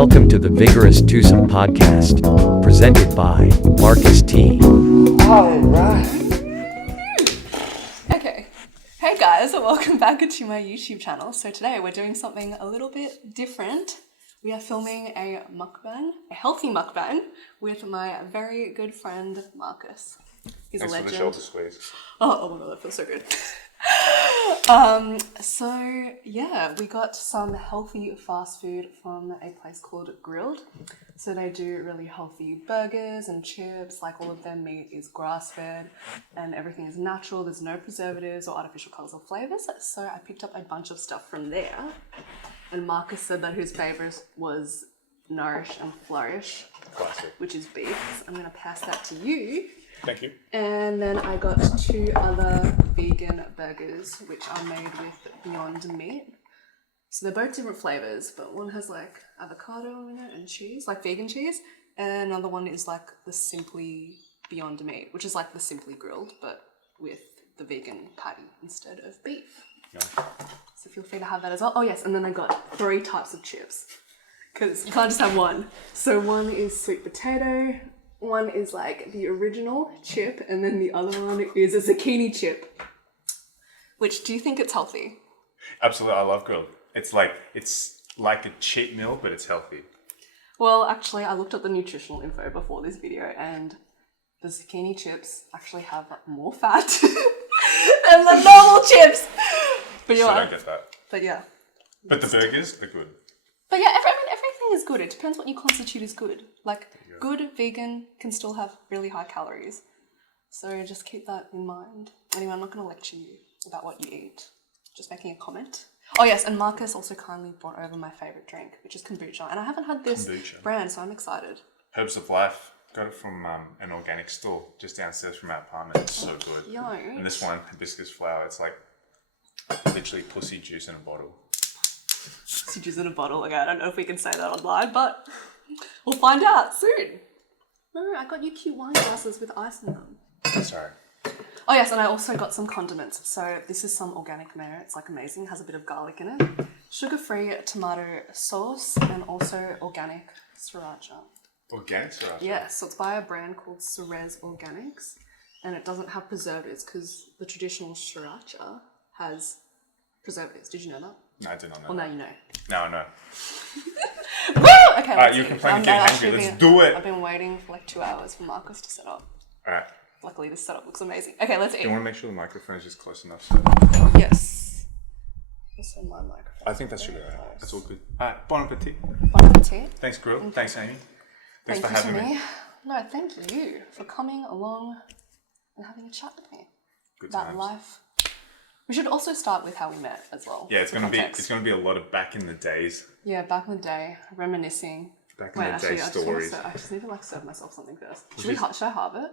Welcome to the Vigorous Twosome Podcast, presented by Marcus T. Alright. Okay. Hey guys, welcome back to my YouTube channel. So today we're doing something a little bit different. We are filming a mukbang, a healthy mukbang, with my very good friend Marcus. He's Thanks a legend. for the shoulder squeeze. Oh my god, that feels so good. So yeah, we got some healthy fast food from a place called Grilled. So they do really healthy burgers and chips, like all of their meat is grass-fed and everything is natural. There's no preservatives or artificial colors or flavors. So I picked up a bunch of stuff from there. And Marcus said that his favorite was Nourish and Flourish, Classic. which is beef. So I'm gonna pass that to you. Thank you. And then I got 2 other vegan burgers, which are made with Beyond Meat. So they're both different flavors, but one has like avocado in it and cheese, like vegan cheese. And another one is like the Simply Beyond Meat, which is like the Simply Grilled, but with the vegan patty instead of beef. Yeah. So feel free to have that as well. Oh yes, and then I got 3 types of chips, because you can't just have one. So one is sweet potato, one is like the original chip, and then the other one is a zucchini chip. Which, do you think it's healthy? Absolutely, I love grilled. It's like a cheat meal, but it's healthy. Well, actually, I looked at the nutritional info before this video, and the zucchini chips actually have more fat than the normal chips. But So yeah, don't get that. but yeah. But the burgers are good. But yeah, everything is good. It depends what you constitute as good. Like, good vegan can still have really high calories. So just keep that in mind. Anyway, I'm not going to lecture you about what you eat. Just making a comment. Oh yes, and Marcus also kindly brought over my favourite drink, which is kombucha. And I haven't had this brand, so I'm excited. Herbs of Life. Got it from an organic store just downstairs from our apartment. It's so good. Yikes. And this one, hibiscus flower, it's like literally pussy juice in a bottle. Juice in a bottle. Okay, I don't know if we can say that online, but we'll find out soon. No, I got you cute wine glasses with ice in them. Sorry. Oh yes, and I also got some condiments. So this is some organic mayo. It's like amazing. It has a bit of garlic in it. Sugar-free tomato sauce and also organic sriracha. Organic sriracha? Yes, so it's by a brand called Ceres Organics, and it doesn't have preservatives because the traditional sriracha has preservatives. Did you know that? No, I did not know. Well, now you know. Now I know. Woo! Okay, Alright, let's you eat. can plan I'm to get actually hungry. Let's do it. I've been waiting for like 2 hours for Marcus to set up. Alright. Luckily, this setup looks amazing. Okay, let's Do eat. you want to make sure the microphone is just close enough? Yes. Also my microphone. I think that should be alright. That's all good. Alright, bon appetit. Bon appetit. Thanks, Grill. Thanks, Amy. Thanks Thank for you having to me. No, thank you for coming along and having a chat with me Good about times. life. We should also start with how we met as well. Yeah, it's for gonna context. be a lot of back in the days. Yeah, back in the day, reminiscing. Back in the day stories. I just need to like serve myself something first. Should I halve it?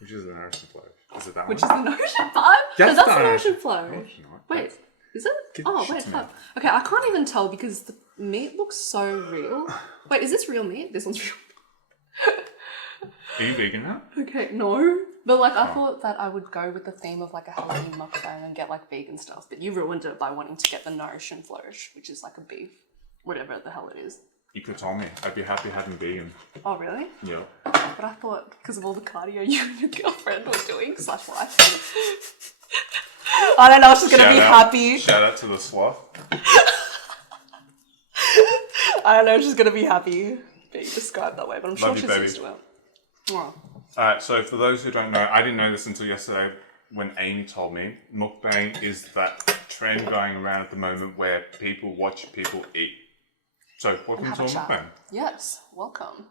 Which is the Nourishing Flourish? Is it that Which one? is the nourishing flow? That's That's the the nourishing flow. No, it's not. Wait, is it? Get Oh, shit wait, to me. fuck. Okay, I can't even tell because the meat looks so real. Wait, is this real meat? This one's real. Are you vegan now? Okay, no. But like, I thought that I would go with the theme of like a healthy mukbang and get like vegan stuff, but you ruined it by wanting to get the Nourish and Flourish, which is like a beef, whatever the hell it is. You could have told me. I'd be happy having vegan. Oh, really? Yeah. But I thought because of all the cardio you and your girlfriend were doing / wife. I don't know, she's gonna be happy. Shout out to the sloth. I don't know if she's gonna be happy being described that way, but I'm sure Love you, she's baby. used to it. Oh. Alright, so for those who don't know, I didn't know this until yesterday when Amy told me. Mukbang is that trend going around at the moment where people watch people eat. So, welcome Have to a a chat. mukbang. Yes, welcome.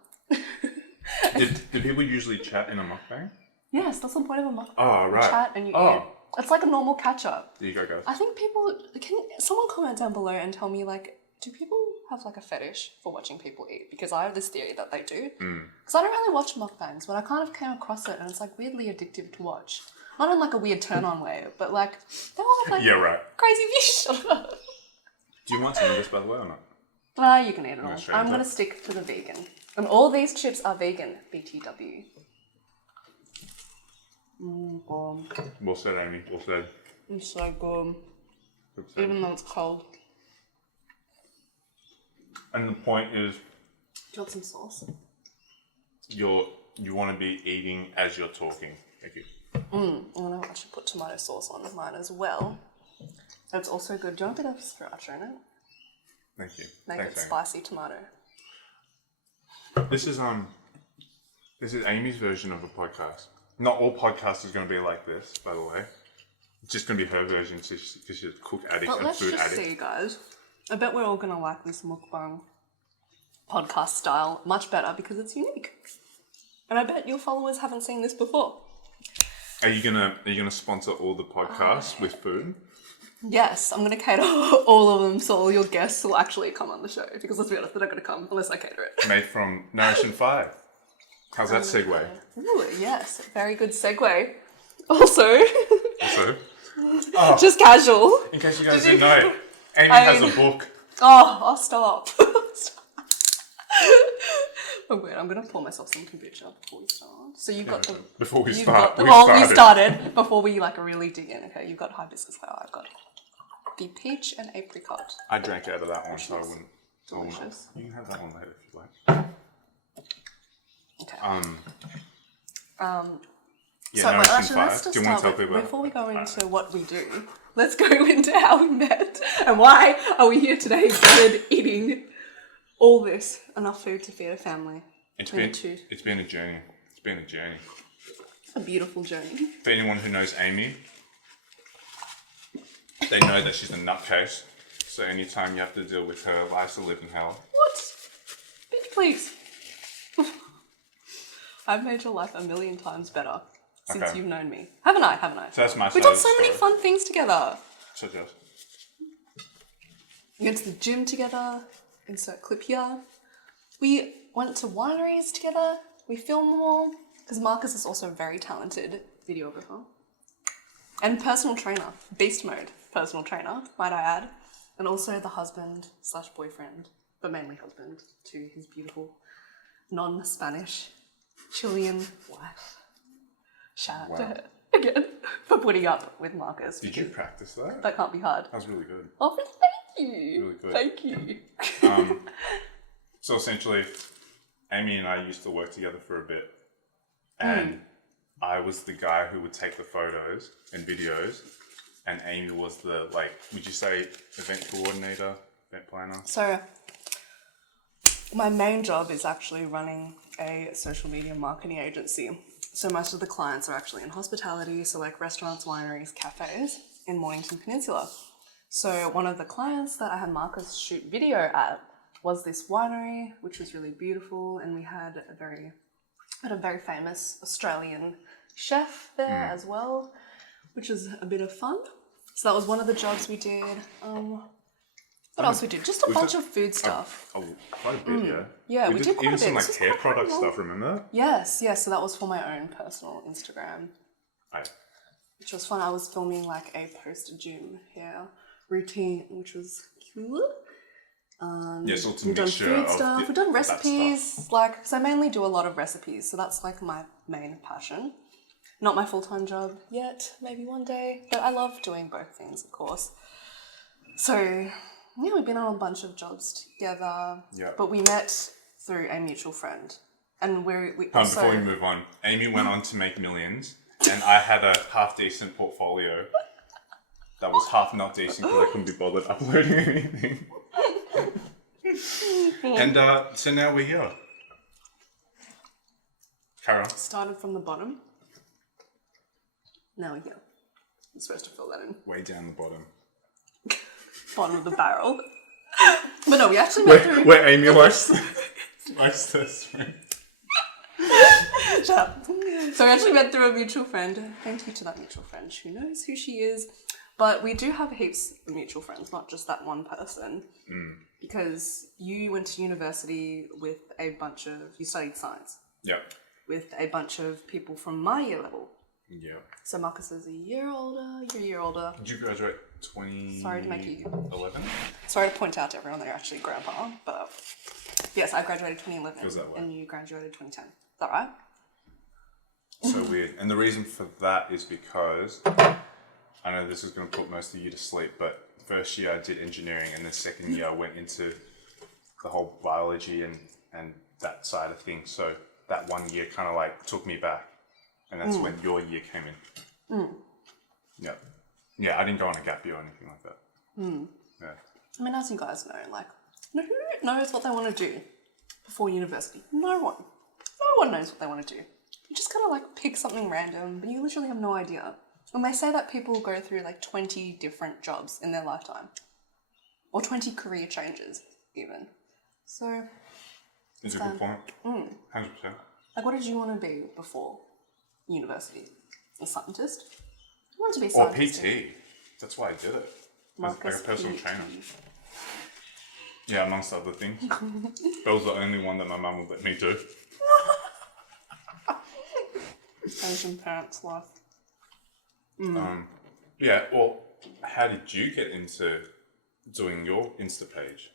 Did people usually chat in a mukbang? Yes, that's the point of a mukbang. Oh, You right. chat and you Oh. eat. It's like a normal catch up. There you go, guys. I think people someone comment down below and tell me like, do people have like a fetish for watching people eat? Because I have this theory that they do. Because I don't really watch mukbangs, but I kind of came across it and it's like weirdly addictive to watch. Not in like a weird turn on way, but like they all have like Yeah, right. crazy views. Shut up. Do you want some of this, by the way, or not? Nah, you can eat it all. straight I'm into gonna it. stick to the vegan. And all these chips are vegan, BTW. Well said, Amy. Well said. It's so good. Good said. Even though it's cold. And the point is, you want some sauce? You want to be eating as you're talking. Thank you. I'm going to actually put tomato sauce on mine as well. It's also good. Do you want a bit of sriracha in it? Thank you. Make Thanks, it spicy tomato. This is Amy's version of a podcast. Not all podcasts is going to be like this, by the way. It's just going to be her version because she's a cook addict But and let's food just addict. see, guys. I bet we're all going to like this mukbang podcast style much better because it's unique. And I bet your followers haven't seen this before. Are you gonna sponsor all the podcasts with food? Yes, I'm going to cater all of them so all your guests will actually come on the show because let's be honest, they're not going to come unless I cater it. Made from Nourish and Fire. How's that segue? Ooh, yes, very good segue. Also, So, just casual. in case you guys Did you- didn't know, Amy I has mean- a book. Oh, stop. Oh, wait, I'm going to pour myself some kombucha before we start. So you've got the... Before we you've start, got the, we well, you started. started before we like really dig in. Okay, you've got hibiscus flower. I've got the peach and apricot. I drank out of that one, so I wouldn't. Delicious. You can have that one later if you like. Okay. Yeah, So wait, Nourish and actually, Fire. let's just Do you want to start tell with, people? before we go into what we do, let's go into how we met and why are we here today gathered eating all this, enough food to feed a family. It's been a journey. It's been a journey. A beautiful journey. For anyone who knows Amy, they know that she's a nutcase. So anytime you have to deal with her, life's a living hell. What? Bitch, please. I've made your life a million times better since Okay. you've known me. Haven't I? So that's my We've side done of the so many story. fun things together. Such as? We went to the gym together. Insert clip here. We went to wineries together. We filmed them all. Because Marcus is also a very talented videographer. And personal trainer. Beast mode personal trainer, might I add. And also the husband/boyfriend, but mainly husband, to his beautiful non-Spanish Chilean wife. Shout out to her again for putting up with Marcus. Did you because practice that? That can't be hard. That was really good. Oh, thank you. Really good. Thank you. So essentially, Amy and I used to work together for a bit. And I was the guy who would take the photos and videos. And Amy was the, like, would you say event coordinator, event planner? So, my main job is actually running a social media marketing agency. So most of the clients are actually in hospitality, so like restaurants, wineries, cafes in Mornington Peninsula. So one of the clients that I had Marcus shoot video at was this winery, which was really beautiful, and we had a very famous Australian chef there as well, which is a bit of fun. So that was one of the jobs we did. What else we did? Just a bunch of food stuff. Oh, quite a bit, yeah. Yeah, we did quite a even bit. some like This is hair quite product long. stuff, remember? Yes, so that was for my own personal Instagram, Right. which was fun. I was filming like a post-gym hair routine, which was cool. Yeah, so it's a We've done mixture food of stuff, we've done that stuff. recipes, like, because I mainly do a lot of recipes, so that's like my main passion. Not my full-time job yet, maybe one day, but I love doing both things, of course. So, yeah, we've been on a bunch of jobs together, Yeah. but we met through a mutual friend. And we also... Before we move on, Amy went on to make millions, and I had a half-decent portfolio that was half not decent because I couldn't be bothered uploading anything. And so now we're here. Carol. Started from the bottom. Now we're here. You're supposed to fill that in. Way down the bottom. Bottom of the barrel. But no, we actually met through... Where Amy likes to swim. Shut up. So we actually met through a mutual friend. Thank you to that mutual friend. Who knows who she is. But we do have heaps of mutual friends, not just that one person. Because you went to university with a bunch of... You studied science. Yeah. With a bunch of people from my year level. Yeah. So Marcus is a year older, you're a year older. Did you graduate 20... Sorry to make you... 11? Sorry to point out to everyone that you're actually grandpa, but... Yes, I graduated 2011. Feels that way. And you graduated 2010. Is that right? So weird. And the reason for that is because... I know this is going to put most of you to sleep, but first year I did engineering and the second year I went into the whole biology and and that side of things. So that 1 year kind of like took me back, and that's when your year came in. Yeah. Yeah, I didn't go on a gap year or anything like that. Yeah. I mean, as you guys know, like, who knows what they want to do before university? No one. No one knows what they want to do. You just kind of like pick something random, but you literally have no idea. And they say that people go through like 20 different jobs in their lifetime. Or 20 career changes, even. So... It's a good point. 100%. Like, what did you want to be before university? A scientist? I wanted to be a Or scientist. PT. That's why I did it. Like Marcus a personal PT. trainer. Yeah, amongst other things. That was the only one that my mum would let me do. Asian parents' life. Yeah, well, how did you get into doing your Insta page?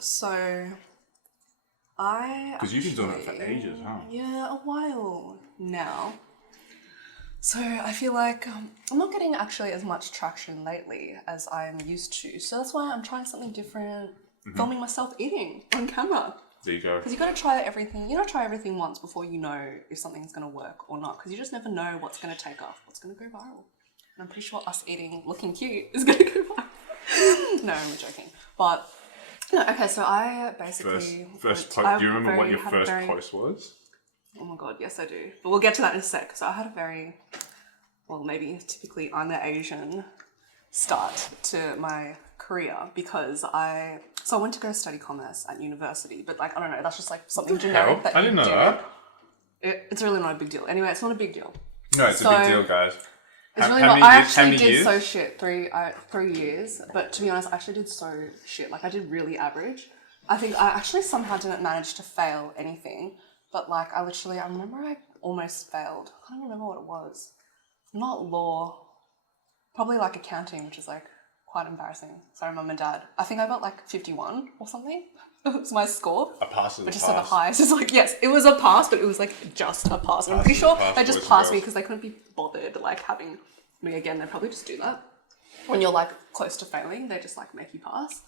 So, Because you've been doing it for ages, huh? Yeah, a while now. So I feel like I'm not getting actually as much traction lately as I'm used to. So that's why I'm trying something different, filming myself eating on camera. There you go. Because you got to try everything. You got to try everything once before you know if something's going to work or not. Because you just never know what's going to take off, what's going to go viral. And I'm pretty sure us eating, looking cute is going to go viral. No, I'm joking. But no, okay. So I basically First post. Do you remember what your first post was? Oh my god, yes I do. But we'll get to that in a sec. So I had a very, well, maybe typically I'm the Asian start to my career because I went to go study commerce at university, but like, I don't know, that's just like something generic that I didn't know do. that. It's really not a big deal. Anyway, it's not a big deal. No, it's a big deal, guys. It's really how not. many I years- how actually many did years? so shit 3 years, but to be honest, I actually did so shit. Like I did really average. I think I actually somehow didn't manage to fail anything, but like I remember I almost failed. I can't remember what it was. Not law, probably like accounting, which is like quite embarrassing. Sorry, mum and dad. I think I got like 51 or something. It was my score. A pass is a Which pass. is so the highest. It's like, yes, it was a pass, but it was like just a pass. And I'm pretty sure they just passed me because they couldn't be bothered like having me again. They'd probably just do that. When you're like close to failing, they just like make you pass.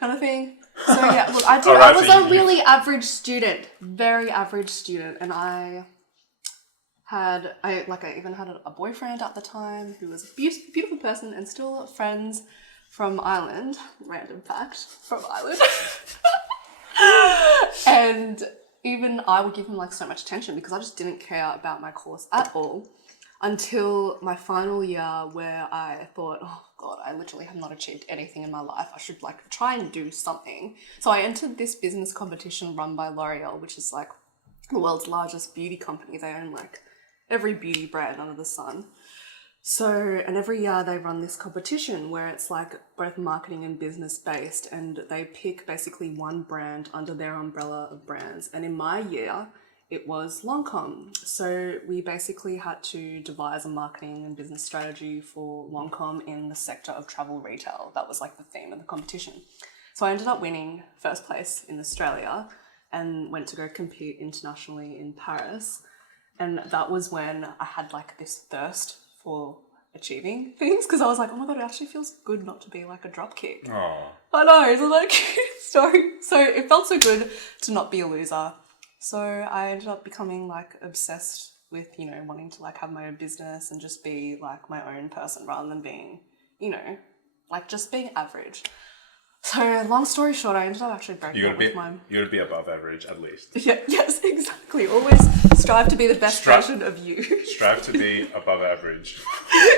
Kind of thing. So yeah, look, I was a really average student. Very average student. And I even had a boyfriend at the time who was a beautiful person and still friends from Ireland. Random fact, from Ireland. And even I would give him like so much attention because I just didn't care about my course at all until my final year where I thought, oh God, I literally have not achieved anything in my life. I should like try and do something. So I entered this business competition run by L'Oreal, which is like the world's largest beauty company. They own like every beauty brand under the sun. So, and every year they run this competition where it's like both marketing and business based, and they pick basically one brand under their umbrella of brands. And in my year, it was Lancome. So we basically had to devise a marketing and business strategy for Lancome in the sector of travel retail. That was like the theme of the competition. So I ended up winning first place in Australia and went to go compete internationally in Paris. And that was when I had like this thirst for achieving things because I was like, oh my God, it actually feels good not to be like a dropkick. Oh. I know, it's like a cute story. So it felt so good to not be a loser. So I ended up becoming like obsessed with, wanting to like have my own business and just be like my own person rather than being, like just being average. So long story short, I ended up actually breaking up with my... You gotta be above average at least. Yeah, yes, exactly. Always strive to be the best version of you. Strive to be above average.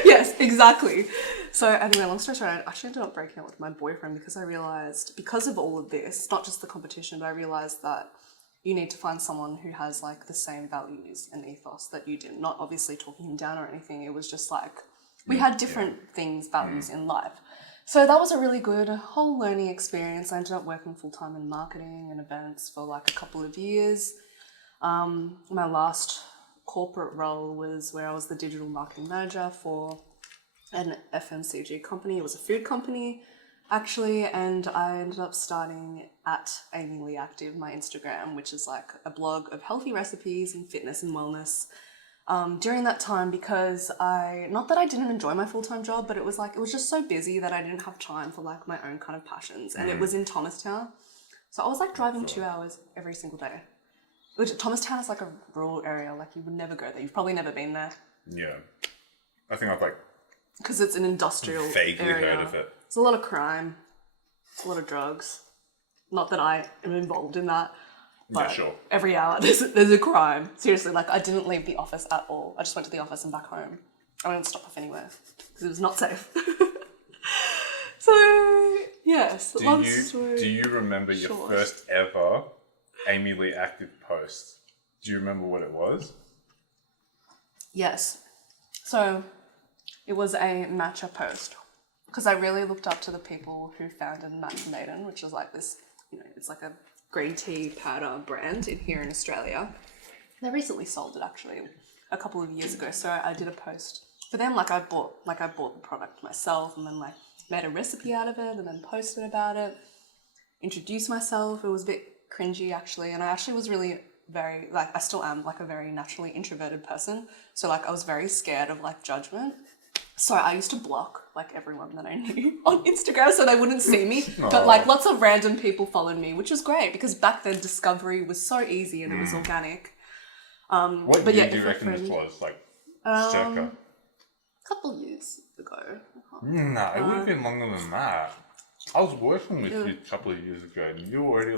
Yes, exactly. So anyway, long story short, I actually ended up breaking up with my boyfriend because I realised, because of all of this, not just the competition, but I realised that you need to find someone who has like the same values and ethos that you did. Not obviously talking him down or anything. It was just like, we had different values in life. So that was a really good whole learning experience. I ended up working full-time in marketing and events for like a couple of years. My last corporate role was where I was the digital marketing manager for an FMCG company. It was a food company, actually, and I ended up starting at Amyly Active, my Instagram, which is like a blog of healthy recipes and fitness and wellness. During that time, because not that I didn't enjoy my full-time job, but it was just so busy that I didn't have time for like my own kind of passions. And it was in Thomastown. So I was like driving 2 hours every single day. Which Thomastown is like a rural area, like you would never go there. You've probably never been there. Yeah. I think I've like because it's an industrial vaguely area. heard of it. There's a lot of crime, a lot of drugs. Not that I am involved in that. But Yeah, sure. every hour there's a crime. Seriously, like I didn't leave the office at all. I just went to the office and back home. I didn't stop off anywhere because it was not safe. So yes, Do you remember your first ever Amy Lee active post? Do you remember what it was? Yes. So it was a matcha post because I really looked up to the people who founded Matcha Maiden, which is like this, it's like a green tea powder brand here in Australia. They recently sold it actually a couple of years ago. So I did a post for them. I bought the product myself and then like made a recipe out of it and then posted about it, introduced myself. It was a bit cringy actually. And I actually was really I still am like a very naturally introverted person. So like I was very scared of like judgment. So I used to block like everyone that I knew on Instagram so they wouldn't see me. But like lots of random people followed me, which was great because back then discovery was so easy and it was organic. What but year yeah, do you reckon this was? Like circa? A couple years ago. No, it would have been longer than that. I was working with you a couple of years ago and you were already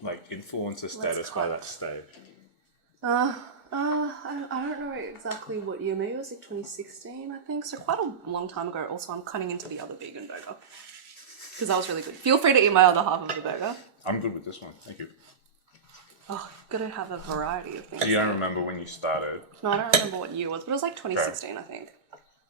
like influencer status by that stage. I don't know exactly what year. Maybe it was like 2016, I think. So quite a long time ago. Also, I'm cutting into the other vegan burger because that was really good. Feel free to eat my other half of the burger. I'm good with this one. Thank you. Oh, gotta have a variety of things. So you don't remember when you started? No, I don't remember what year it was, but it was like 2016, I think.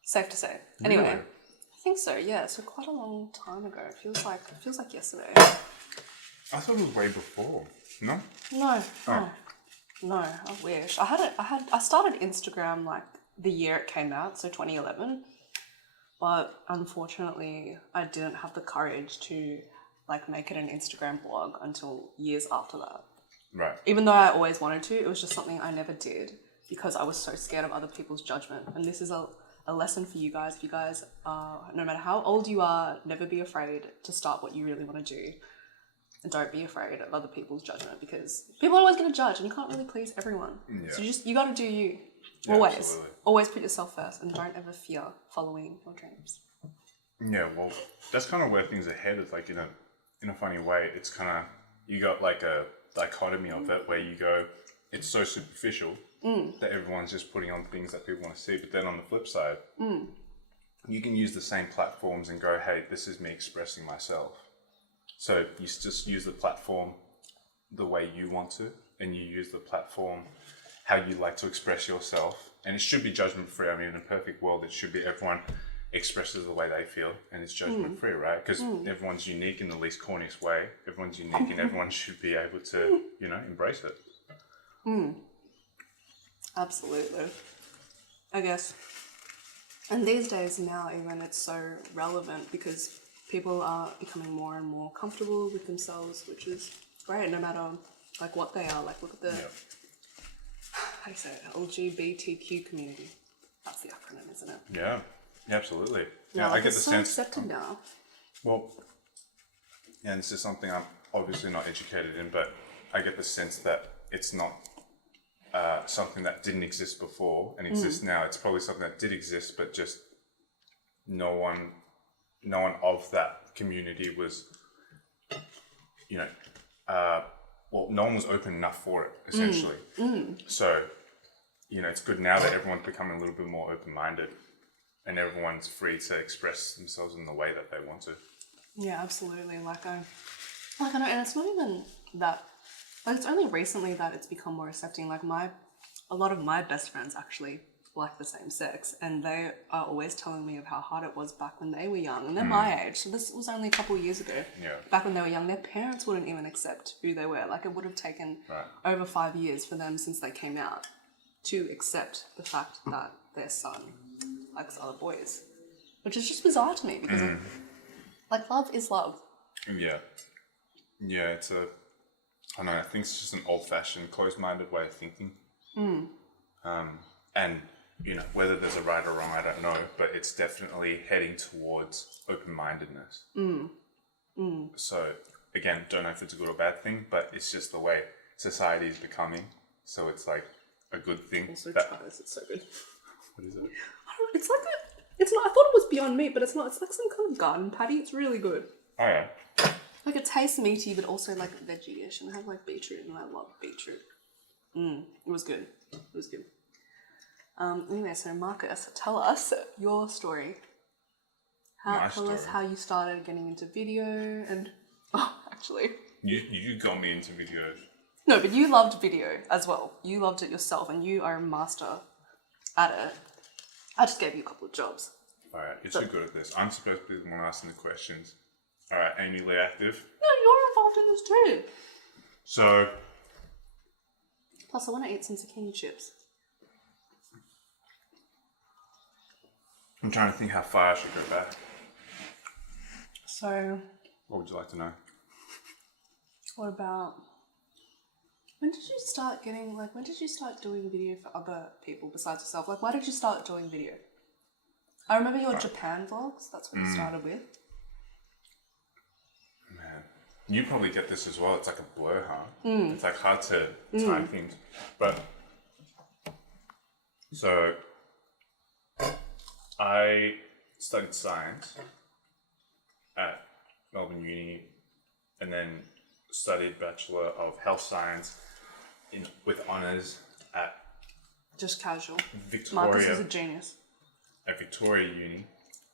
Safe to say. Anyway, Really? I think so. Yeah, so quite a long time ago. It feels like yesterday. I thought it was way before. No? No. I wish. I started Instagram like the year it came out, so 2011. But unfortunately, I didn't have the courage to like make it an Instagram blog until years after that. Right. Even though I always wanted to, it was just something I never did because I was so scared of other people's judgment. And this is a lesson for you guys. If you guys are, no matter how old you are, never be afraid to start what you really want to do. And don't be afraid of other people's judgment because people are always going to judge and you can't really please everyone. Yeah. So you got to do you. Always. Absolutely. Always put yourself first and don't ever fear following your dreams. Yeah, well, that's kind of where things are headed. Like in a funny way, it's kind of, you got like a dichotomy of it where you go, it's so superficial that everyone's just putting on things that people want to see. But then on the flip side, you can use the same platforms and go, hey, this is me expressing myself. So you just use the platform the way you want to, and you use the platform how you like to express yourself. And it should be judgment free. I mean, in a perfect world, it should be everyone expresses the way they feel and it's judgment free, right? Because everyone's unique in the least corniest way. Everyone's unique and everyone should be able to, embrace it. Absolutely. I guess. And these days now, even it's so relevant because people are becoming more and more comfortable with themselves, which is great, no matter like what they are. Like look at the, how do you say it, LGBTQ community. That's the acronym, isn't it? Yeah, absolutely. Yeah, I get the so sense. accepted now. Well, and this is something I'm obviously not educated in, but I get the sense that it's not something that didn't exist before and exists now. It's probably something that did exist, but just no one of that community was, no one was open enough for it, essentially. So, it's good now that everyone's becoming a little bit more open-minded and everyone's free to express themselves in the way that they want to. Yeah, absolutely. I know, and it's not even that, it's only recently that it's become more accepting. A lot of my best friends actually like the same sex, and they are always telling me of how hard it was back when they were young, and they're my age, so this was only a couple of years ago. Yeah. Back when they were young, their parents wouldn't even accept who they were. It would have taken over 5 years for them since they came out to accept the fact that their son likes other boys, which is just bizarre to me because love is love. Yeah, it's I don't know, I think it's just an old-fashioned, closed-minded way of thinking. And whether there's a right or wrong, I don't know, but it's definitely heading towards open-mindedness. So again, don't know if it's a good or bad thing, but it's just the way society is becoming. So it's like a good thing. Also, try this. It's so good. What is it? I don't know. It's like it's not. I thought it was beyond meat, but it's not. It's like some kind of garden patty. It's really good. Oh yeah. Like it tastes meaty, but also like veggie-ish, and I have like beetroot, and I love beetroot. It was good. It was good. Anyway, so Marcus, tell us your story. Tell us how you started getting into video, and actually, you got me into videos. no, but you loved video as well. You loved it yourself, and you are a master at it. I just gave you a couple of jobs. All right, you're too good at this. I'm supposed to be the one asking the questions. All right, Amy Lee Active. No, you're involved in this too. So. Plus, I want to eat some zucchini chips. I'm trying to think how far I should go back. So. What would you like to know? What about? When did you start when did you start doing video for other people besides yourself? Like, why did you start doing video? I remember your Japan vlogs. That's what you started with. Man, you probably get this as well. It's like a blur, huh? It's like hard to time things. But, so, I studied science at Melbourne Uni and then studied Bachelor of Health Science with honours at Just casual. Victoria. Marcus is a genius. At Victoria Uni,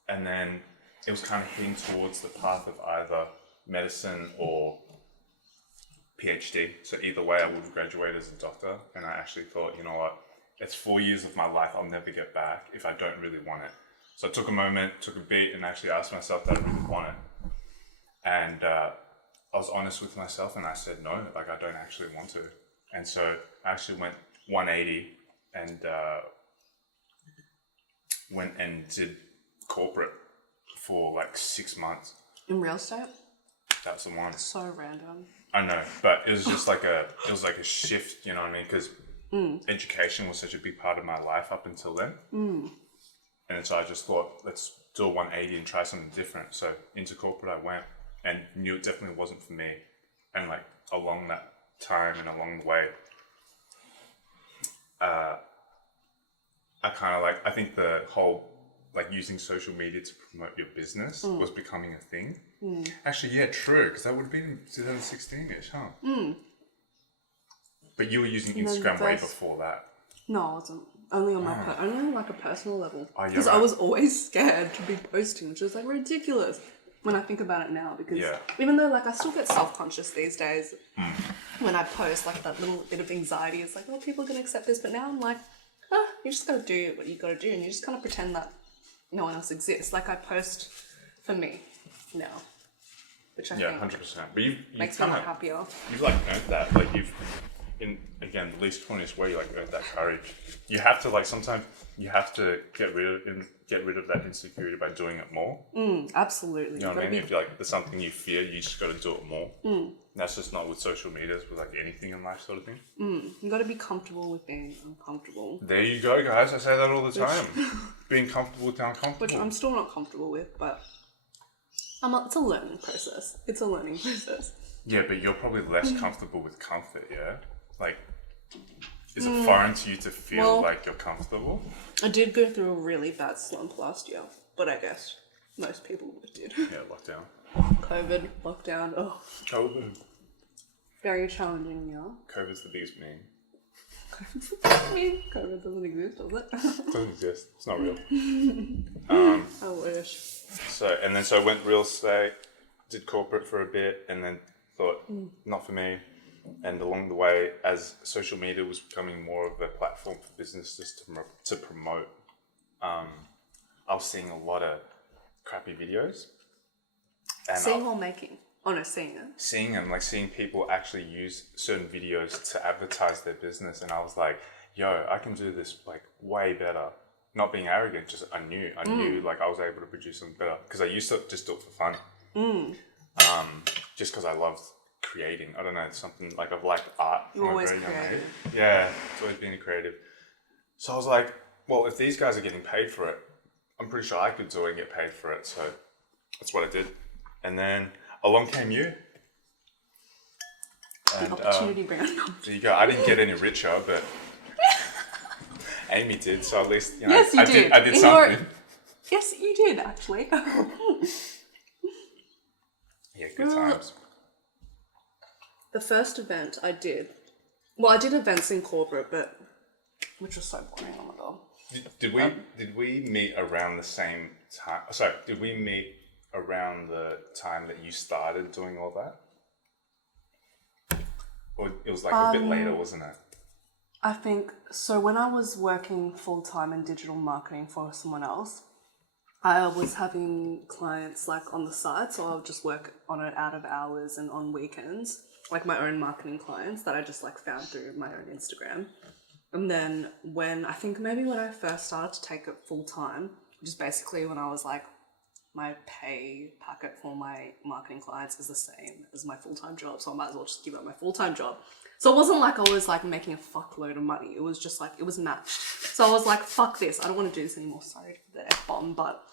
and then it was kind of heading towards the path of either medicine or PhD. So either way, I would have graduated as a doctor, and I actually thought, you know what, it's 4 years of my life I'll never get back if I don't really want it. So I took a moment, took a beat, and actually asked myself that I really want it. And I was honest with myself, and I said no, like I don't actually want to. And so I actually went 180 and went and did corporate for like 6 months. In real estate? That was the one. So random. I know, but it was just like a shift, you know what I mean? Because education was such a big part of my life up until then. And so I just thought, let's do a 180 and try something different. So into corporate I went and knew it definitely wasn't for me. And like along that time and along the way, I think the whole like using social media to promote your business was becoming a thing. Actually, yeah, true, because that would have been 2016-ish, huh? But you were using Instagram way before that. No, I wasn't. Only on only on like a personal level. Because right. I was always scared to be posting, which is like ridiculous when I think about it now. Because even though like I still get self-conscious these days when I post, like that little bit of anxiety is like, oh, people are gonna accept this. But now I'm like, you just gotta do what you gotta do, and you just kind of pretend that no one else exists. Like I post for me now, which I think 100%. But you makes me a lot happier. You've like earned that. Like you've, in again, the least funniest way, you like earned that courage. You have to like sometimes you have to get rid of that insecurity by doing it more. Absolutely. You know what I mean? If like there's something you fear, you just got to do it more. That's just not with social media. It's with like anything in life, sort of thing. You got to be comfortable with being uncomfortable. There you go, guys. I say that all the time. Being comfortable with the uncomfortable. Which I'm still not comfortable with, but it's a learning process. It's a learning process. Yeah, but you're probably less comfortable with comfort, yeah? Like, is it foreign to you to feel like you're comfortable? I did go through a really bad slump last year, but I guess most people did. Yeah, lockdown. COVID, lockdown, COVID. very challenging year. COVID's the biggest meme. COVID doesn't exist, does it? It doesn't exist. It's not real. I wish. So I went real estate, did corporate for a bit, and then thought, not for me. And along the way, as social media was becoming more of a platform for businesses to promote, I was seeing a lot of crappy videos. And seeing or making? Oh no, seeing it. Seeing them, like seeing people actually use certain videos to advertise their business. And I was like, yo, I can do this like way better. Not being arrogant, just I knew like I was able to produce something better. Because I used to just do it for fun. Just because I loved creating. I don't know, it's something like I've liked art. You're always creative. Yeah, it's always been a creative. So I was like, well, if these guys are getting paid for it, I'm pretty sure I could do it and get paid for it. So that's what I did. And then along came you. And, Opportunity brand. there you go. I didn't get any richer, but Amy did, so at least, Yes, you did. I did something. Yes, you did, actually. Yeah, good times. The first event I did, well, I did events in corporate, but which was so boring. Oh my god. Did we meet around the same time? Sorry, did we meet around the time that you started doing all that? Or it was like a bit later, wasn't it? I think so. When I was working full time in digital marketing for someone else, I was having clients like on the side, so I would just work on it out of hours and on weekends, like my own marketing clients that I just like found through my own Instagram. And then when I first started to take it full time, which is basically when I was like, my pay packet for my marketing clients is the same as my full-time job, so I might as well just give up my full-time job. So it wasn't like I was like making a fuckload of money. It was just like, it was matched. So I was like, fuck this, I don't want to do this anymore. Sorry for the F-bomb, but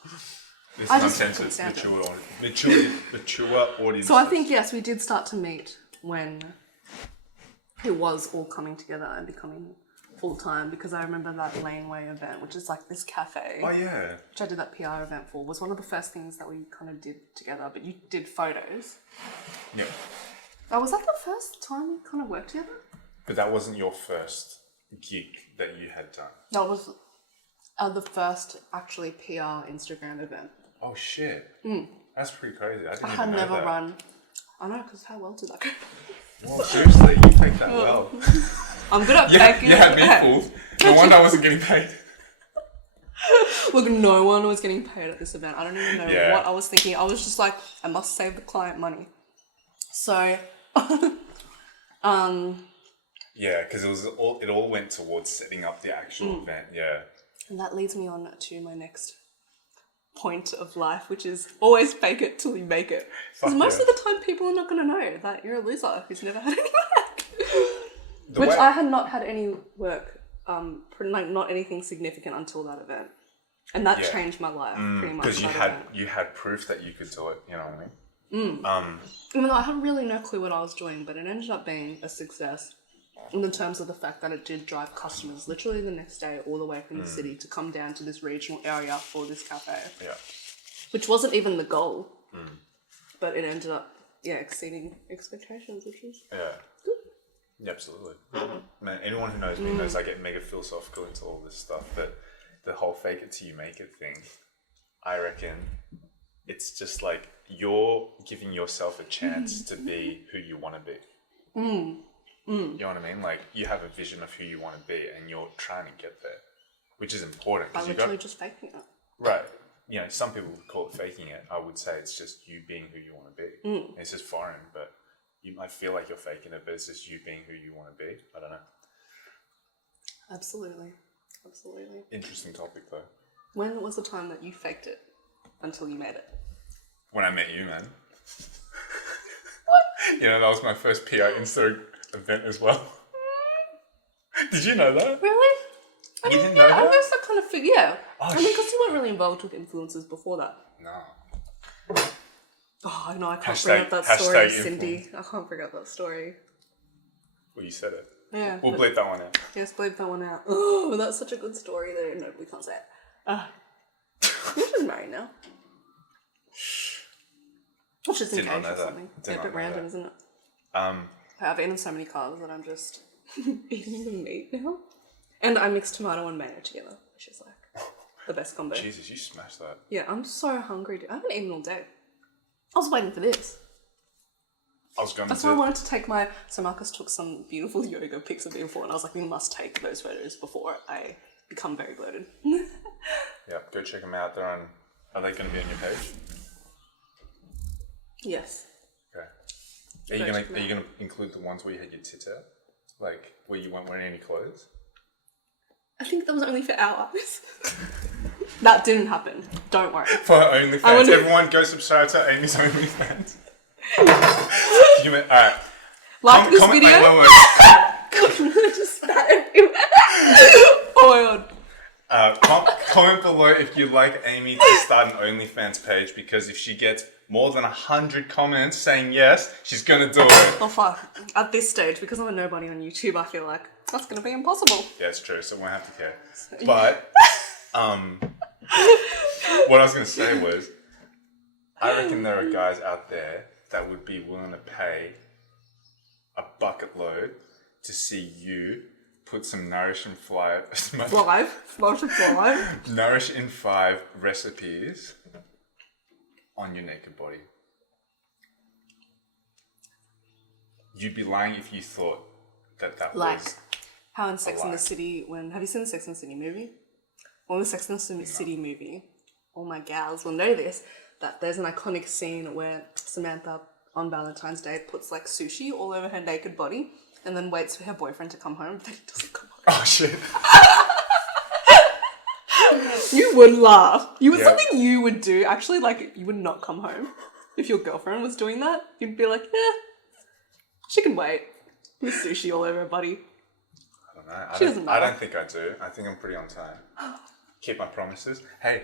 This I is just uncensored, mature audience. so I think, yes, we did start to meet when it was all coming together and becoming full-time, because I remember that Laneway event, which is like this cafe. Oh yeah. Which I did that PR event for, was one of the first things that we kind of did together, but you did photos. Yeah. Oh, was that the first time we kind of worked together? But that wasn't your first gig that you had done. That was the first actually PR Instagram event. Oh shit. That's pretty crazy. I didn't I even had know never that. run. I know, because how well did that go? Well, seriously, you faked that well. I'm good at faking. You had me fooled. No wonder I wasn't getting paid. Look, no one was getting paid at this event. I don't even know Yeah. what I was thinking. I was just like, I must save the client money. So, Yeah, because it all went towards setting up the actual event. Yeah. and that leads me on to my next point of life, which is always fake it till you make it. Because Fuck most yeah. of the time people are not going to know that you're a loser who's never had any work. The way- I had not had any work, like not anything significant until that event. And that Yeah. changed my life pretty much. Because that event. you had proof that you could do it. You know what I mean? Even though I had really no clue what I was doing, but it ended up being a success in terms of the fact that it did drive customers literally the next day all the way from the city to come down to this regional area for this cafe, Yeah. which wasn't even the goal, but it ended up, exceeding expectations, which was Yeah. Yeah, absolutely. Man, anyone who knows me knows I get mega philosophical into all this stuff, but the whole fake it till you make it thing, I reckon it's just like you're giving yourself a chance to be who you want to be. You know what I mean? Like, you have a vision of who you want to be and you're trying to get there, which is important. by 'cause literally just faking it. Right. You know, some people would call it faking it. I would say it's just you being who you want to be. It's just foreign, but you might feel like you're faking it, but it's just you being who you want to be. I don't know. Absolutely. Interesting topic, though. When was the time that you faked it until you made it? When I met you, man. What? You know, that was my first PR Insta event as well. Did you know that? Really? You didn't know I that? guess I kind of figured, yeah. Oh, I mean, because you weren't really involved with influencers before that. No. Oh, no, I can't Hashtag- bring up that story, hashtag Cindy. I can't bring up that story. Well, you said it. Yeah. We'll bleep that one out. Yes, bleep that one out. Oh, that's such a good story that no, we can't say it. You're just married now. Which is Did not engaged know or that. something. Did Yeah, a not bit know random, that. isn't it? Um, I've eaten so many carbs that I'm just eating the meat now. And I mix tomato and mayo together, which is like the best combo. Jesus, you smashed that. Yeah, I'm so hungry. I haven't eaten all day. I was waiting for this. I was going That's to why I wanted to take my... So Marcus took some beautiful yoga pics of me before, and I was like, we must take those photos before I become very bloated. Yeah, go check them out. They're on... Are they going to be on your page? Yes. Okay. Go check them Are you out. gonna include the ones where you had your tits out? Like, where you weren't wearing any clothes? I think that was only for our eyes. That didn't happen. Don't worry. For OnlyFans. wonder- Everyone go subscribe to Amy's OnlyFans. Alright. Like this video. Wait. Just spat everywhere. Oh my god. Comment below if you'd like Amy to start an OnlyFans page, because if she gets more than 100 comments saying yes, she's gonna do it. Oh fuck. At this stage, because I'm a nobody on YouTube, I feel like that's gonna be impossible. Yeah, it's true, so we won't have to care. But, what I was gonna say was, I reckon there are guys out there that would be willing to pay a bucket load to see you put some Nourish in 5 recipes on your naked body. You'd be lying if you thought that Like was how in Sex and the lie. City, have you seen the Sex and the City movie? Well, the Sex and the City movie, all my gals will know this, that there's an iconic scene where Samantha on Valentine's Day puts like sushi all over her naked body and then waits for her boyfriend to come home, but he doesn't come home. Oh shit. You would laugh. Yeah. Something you would do. Actually, like, you would not come home. If your girlfriend was doing that, you'd be like, she can wait. With sushi all over her body. I don't know. She doesn't I know. don't think I do. I think I'm pretty on time. Keep my promises. Hey,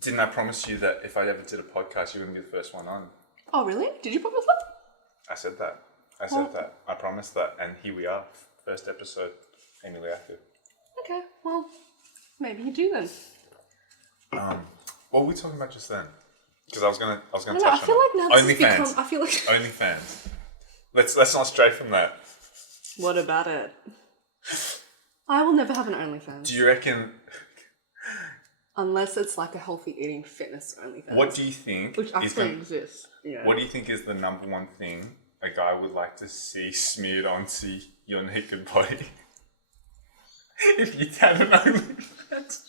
didn't I promise you that if I ever did a podcast, you wouldn't be the first one on? Oh, really? Did you promise that? I said that. I promised that. And here we are. First episode, Amy Active. Okay, well, maybe you do then. What were we talking about just then? Because I was gonna touch on I feel like now this has OnlyFans. become... I feel like... OnlyFans. Let's not stray from that. What about it? I will never have an OnlyFans. Do you reckon? Unless it's like a healthy eating fitness OnlyFans. What do you think? Which actually exists. Yeah. What do you think is the number one thing a guy would like to see smeared onto your naked body? If you had an OnlyFans.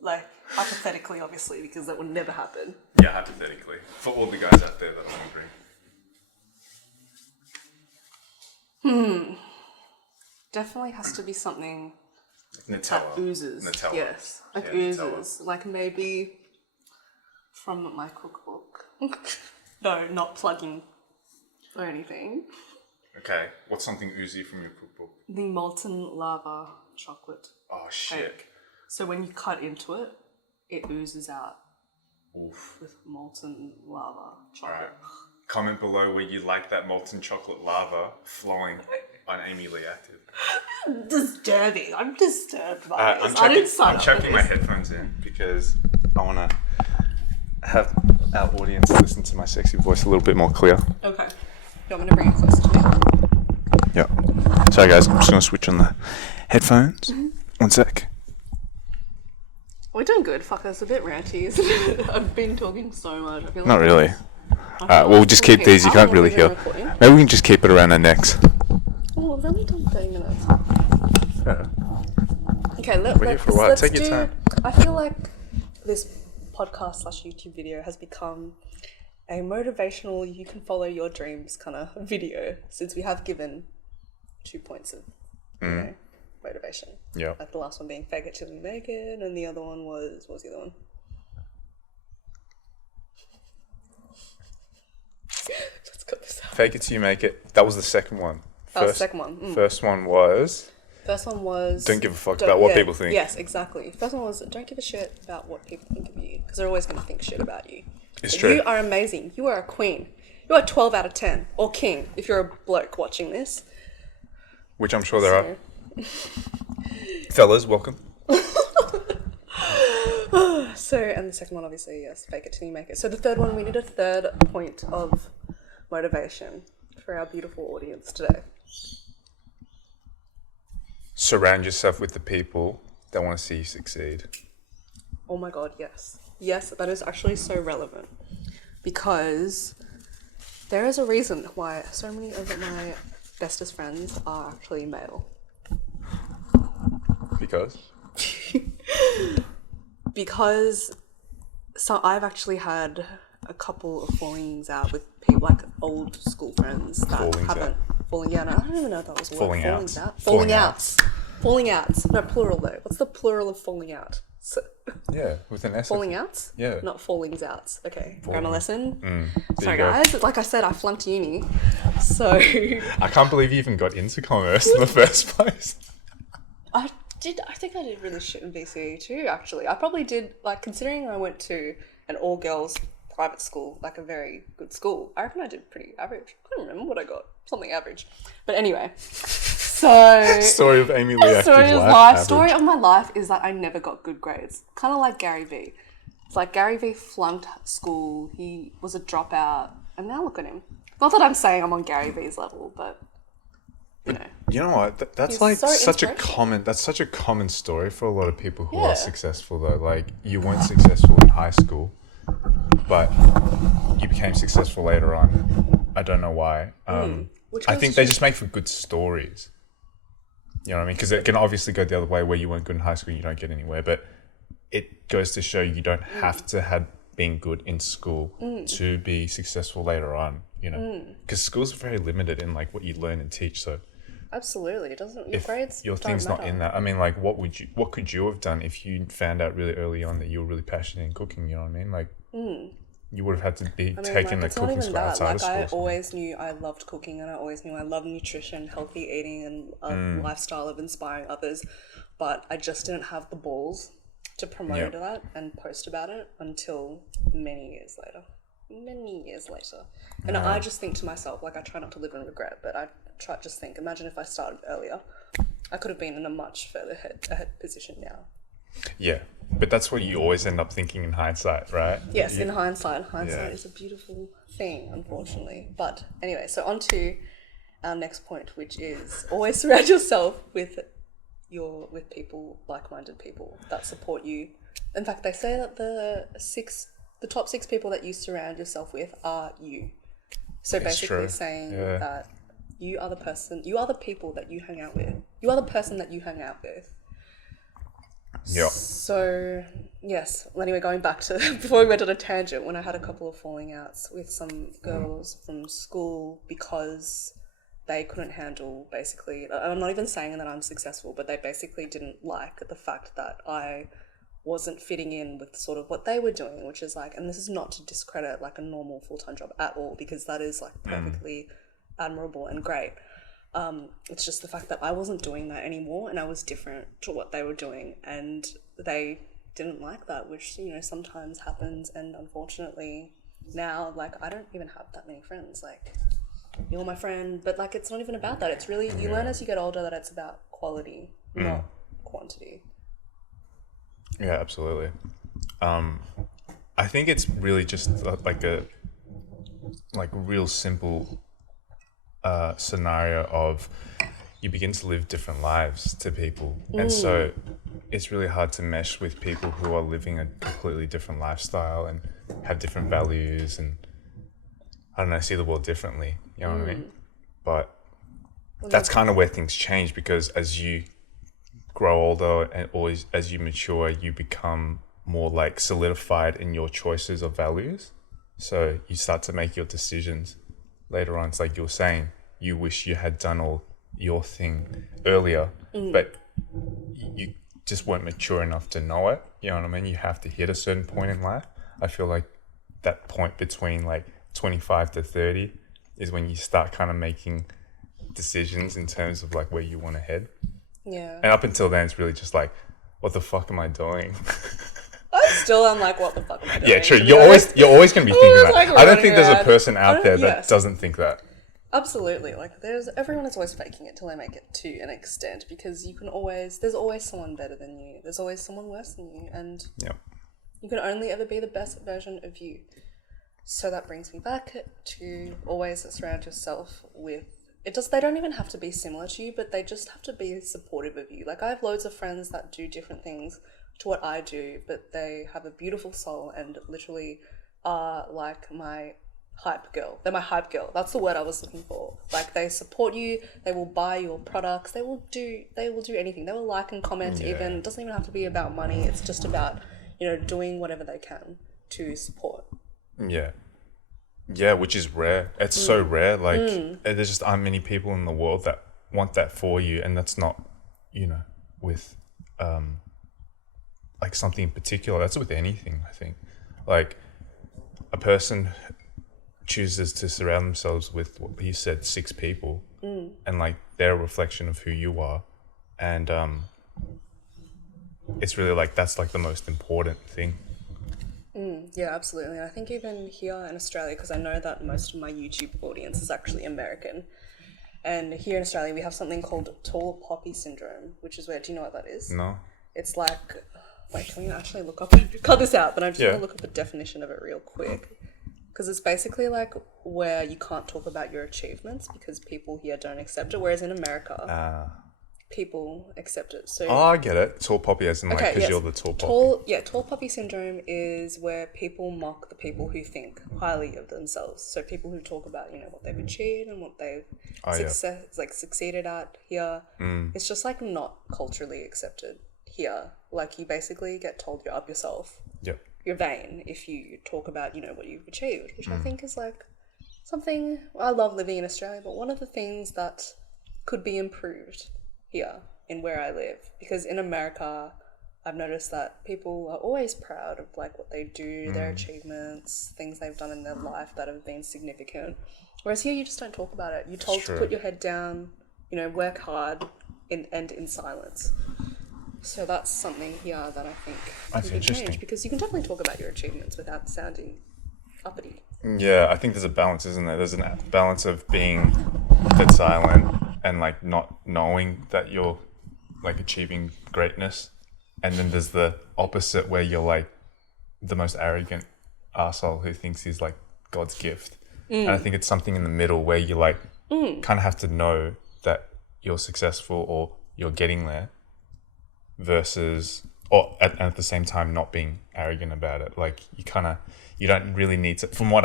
Like, hypothetically, obviously, because that would never happen. Yeah, hypothetically. For all the guys out there that are hungry. Definitely has to be something Nutella. that oozes. Nutella. Yes. Like Yeah, oozes. Like maybe from my cookbook. No, not plugging or anything. Okay. What's something oozy from your cookbook? The molten lava chocolate Oh, shit. cake. So when you cut into it, it oozes out Oof. with molten lava chocolate. Alright. Comment below where you like that molten chocolate lava flowing on Amy Lee Active. Disturbing. I'm disturbed by this. I I'm didn't sign up for chucking my this. headphones in because I want to have our audience listen to my sexy voice a little bit more clear. Okay. You want me to bring it closer to me? Yep. Sorry guys, I'm just going to switch on the headphones. One sec. We're doing good. Fuck, it's a bit ranty, isn't it? I've been talking so much. I feel like Not really. I feel Alright, like we'll just keep these. You How can't long really have we been hear. recording? Maybe we can just keep it around our necks. Oh, we've only done 30 minutes. Yeah. Okay, We're here for a while. let's Take your do... time. I feel like this podcast / YouTube video has become a motivational, you can follow your dreams kind of video, since we have given 2 points of you know, motivation. Yeah. Like the last one being fake it till you make it, and the other one was, what was the other one? Let's cut this out. Fake it till you make it. That was the second one. That was the second one. First one was... First one was... Don't give a fuck about what people think. Yes, exactly. First one was, don't give a shit about what people think of you, because they're always going to think shit about you. It's But true. You are amazing. You are a queen. You are 12 out of 10. Or king, if you're a bloke watching this. Which I'm sure there are. So, Fellas, welcome. and the second one, obviously, yes, fake it till you make it. So the third one, we need a third point of motivation for our beautiful audience today. Surround yourself with the people that want to see you succeed. Oh my god, yes. Yes, that is actually so relevant. Because there is a reason why so many of my bestest friends are actually male. Because? Because so I've actually had a couple of fallings out with people, like old school friends that Fallings haven't out. falling out. I don't even know if that was a word. Falling Fallings outs. out. Falling Falling outs. Falling outs. No, plural though. What's the plural of falling out? So, Yeah, with an S. falling outs? Yeah. Not fallings outs. Okay. Falling. Grammar lesson. There Sorry you go. guys. Like I said, I flunked uni. So I can't believe you even got into commerce in the first place. I think I did really shit in VCE too, actually. I probably did, like, considering I went to an all-girls private school, like a very good school, I reckon I did pretty average. I can't remember what I got. Something average. But anyway, so... Story of Amy Lee Story of life. life. Story of my life is that I never got good grades. Kind of like Gary Vee. It's like Gary Vee flunked school. He was a dropout. And now look at him. Not that I'm saying I'm on Gary Vee's level, but... You know what? That's like such a common story for a lot of people who are successful though. Like you weren't successful in high school, but you became successful later on. I don't know why. I think they just make for good stories. You know what I mean? Because it can obviously go the other way where you weren't good in high school, you don't get anywhere. But it goes to show you don't have to have been good in school to be successful later on. You know, because schools are very limited in like what you learn and teach. So. Absolutely, it doesn't. Your grades. Your thing's not in that. I mean, like, what could you have done if you found out really early on that you were really passionate in cooking? You know what I mean? Like, you would have had to be taking the cooking school outside of school. I always knew I loved cooking, and I always knew I loved nutrition, healthy eating, and a lifestyle of inspiring others. But I just didn't have the balls to promote that and post about it until many years later. And I just think to myself, like, I try not to live in regret, but I just think, imagine if I started earlier, I could have been in a much further ahead position now. Yeah, but that's what you always end up thinking in hindsight, right? Yes, in hindsight. Hindsight is a beautiful thing, unfortunately. But anyway, so on to our next point, which is always surround yourself with people, like-minded people that support you. In fact, they say that the top 6 people that you surround yourself with are you. So basically saying that you are the people that you hang out with. You are the person that you hang out with. Yeah. So, yes. Anyway, going back to before we went on a tangent, when I had a couple of falling outs with some girls from school because they couldn't handle, basically, I'm not even saying that I'm successful, but they basically didn't like the fact that I wasn't fitting in with sort of what they were doing, which is like, and this is not to discredit like a normal full-time job at all, because that is like perfectly admirable and great. It's just the fact that I wasn't doing that anymore, and I was different to what they were doing, and they didn't like that, which, you know, sometimes happens. And unfortunately now, like, I don't even have that many friends. Like, you're my friend, but like, it's not even about that. It's really, you learn as you get older that it's about quality, not quantity. Yeah, absolutely. I think it's really just like a real simple scenario of you begin to live different lives to people, and so it's really hard to mesh with people who are living a completely different lifestyle and have different values, and I don't know, see the world differently. You know what I mean? But that's kind of where things change, because as you grow older and always as you mature, you become more like solidified in your choices of values. So you start to make your decisions later on. It's like you were saying, you wish you had done all your thing earlier, but you just weren't mature enough to know it. You know what I mean? You have to hit a certain point in life. I feel like that point between like 25 to 30 is when you start kind of making decisions in terms of like where you want to head. Yeah. And up until then, it's really just like, what the fuck am I doing? I'm like, what the fuck am I doing? Yeah, true. You're always going to be thinking that. Like, I don't think there's a person out there that doesn't think that. Absolutely. Like, everyone is always faking it till they make it to an extent, because there's always someone better than you. There's always someone worse than you, and you can only ever be the best version of you. So that brings me back to always surround yourself with, they don't even have to be similar to you, but they just have to be supportive of you. Like, I have loads of friends that do different things to what I do, but they have a beautiful soul and literally are like my hype girl. They're my hype girl. That's the word I was looking for. Like, they support you, they will buy your products, they will do anything. They will like and comment even. It doesn't even have to be about money. It's just about, you know, doing whatever they can to support. Yeah. Yeah, which is rare. It's so rare. Like, there just aren't many people in the world that want that for you, and that's not, you know, with like something in particular. That's with anything, I think. Like, a person chooses to surround themselves with what you said, 6 people, and like they're a reflection of who you are, and it's really like that's like the most important thing. Yeah, absolutely. I think even here in Australia, because I know that most of my YouTube audience is actually American, and here in Australia we have something called tall poppy syndrome, which is where, do you know what that is? No. It's like, wait, can we actually look up, cut this out, but I'm just going to look up the definition of it real quick. Because it's basically like where you can't talk about your achievements because people here don't accept it, whereas in America, people accept it. So I get it. Tall poppy as in like because you're the tall poppy. Tall poppy syndrome is where people mock the people who think highly of themselves. So people who talk about, what they've achieved and what they've succeeded at here. It's just like not culturally accepted here. Like you basically get told you're up yourself. Yep. You're vain if you talk about, what you've achieved, which I think is like something. I love living in Australia, but one of the things that could be improved here in where I live, because in America I've noticed that people are always proud of like what they do, their achievements, things they've done in their life that have been significant, whereas here you just don't talk about it. You're told to put your head down, work hard and in silence. So that's something here that I think can be changed, because you can definitely talk about your achievements without sounding uppity. Yeah, I think there's a balance, isn't there? There's a balance of being dead silent and like not knowing that you're like achieving greatness, and then there's the opposite where you're like the most arrogant arsehole who thinks he's like God's gift. And I think it's something in the middle where you like kind of have to know that you're successful or you're getting there, versus or at the same time not being arrogant about it. Like you don't really need to, from what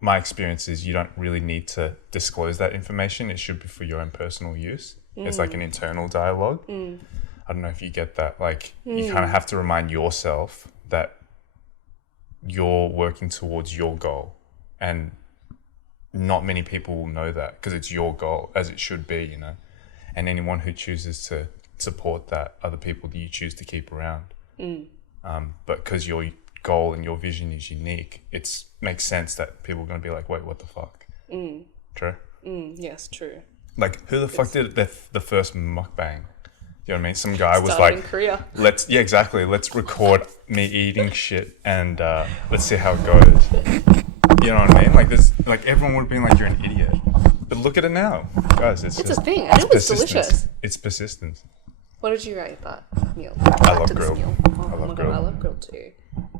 my experience is, you don't really need to disclose that information. It should be for your own personal use. It's like an internal dialogue. I don't know if you get that. Like you kind of have to remind yourself that you're working towards your goal, and not many people will know that because it's your goal, as it should be, and anyone who chooses to support that are the people that you choose to keep around. But because your goal and your vision is unique, it makes sense that people are going to be like, wait, what the fuck? True? Yes, true. Like, who the fuck did the first mukbang? You know what I mean? Some guy was Started like, in Korea. let's record me eating shit and let's see how it goes. You know what I mean? Like, everyone would have been like, you're an idiot. But look at it now. Guys, it's a thing, and it was delicious. It's persistence. What did you rate that meal? I love grilled. I love grilled too.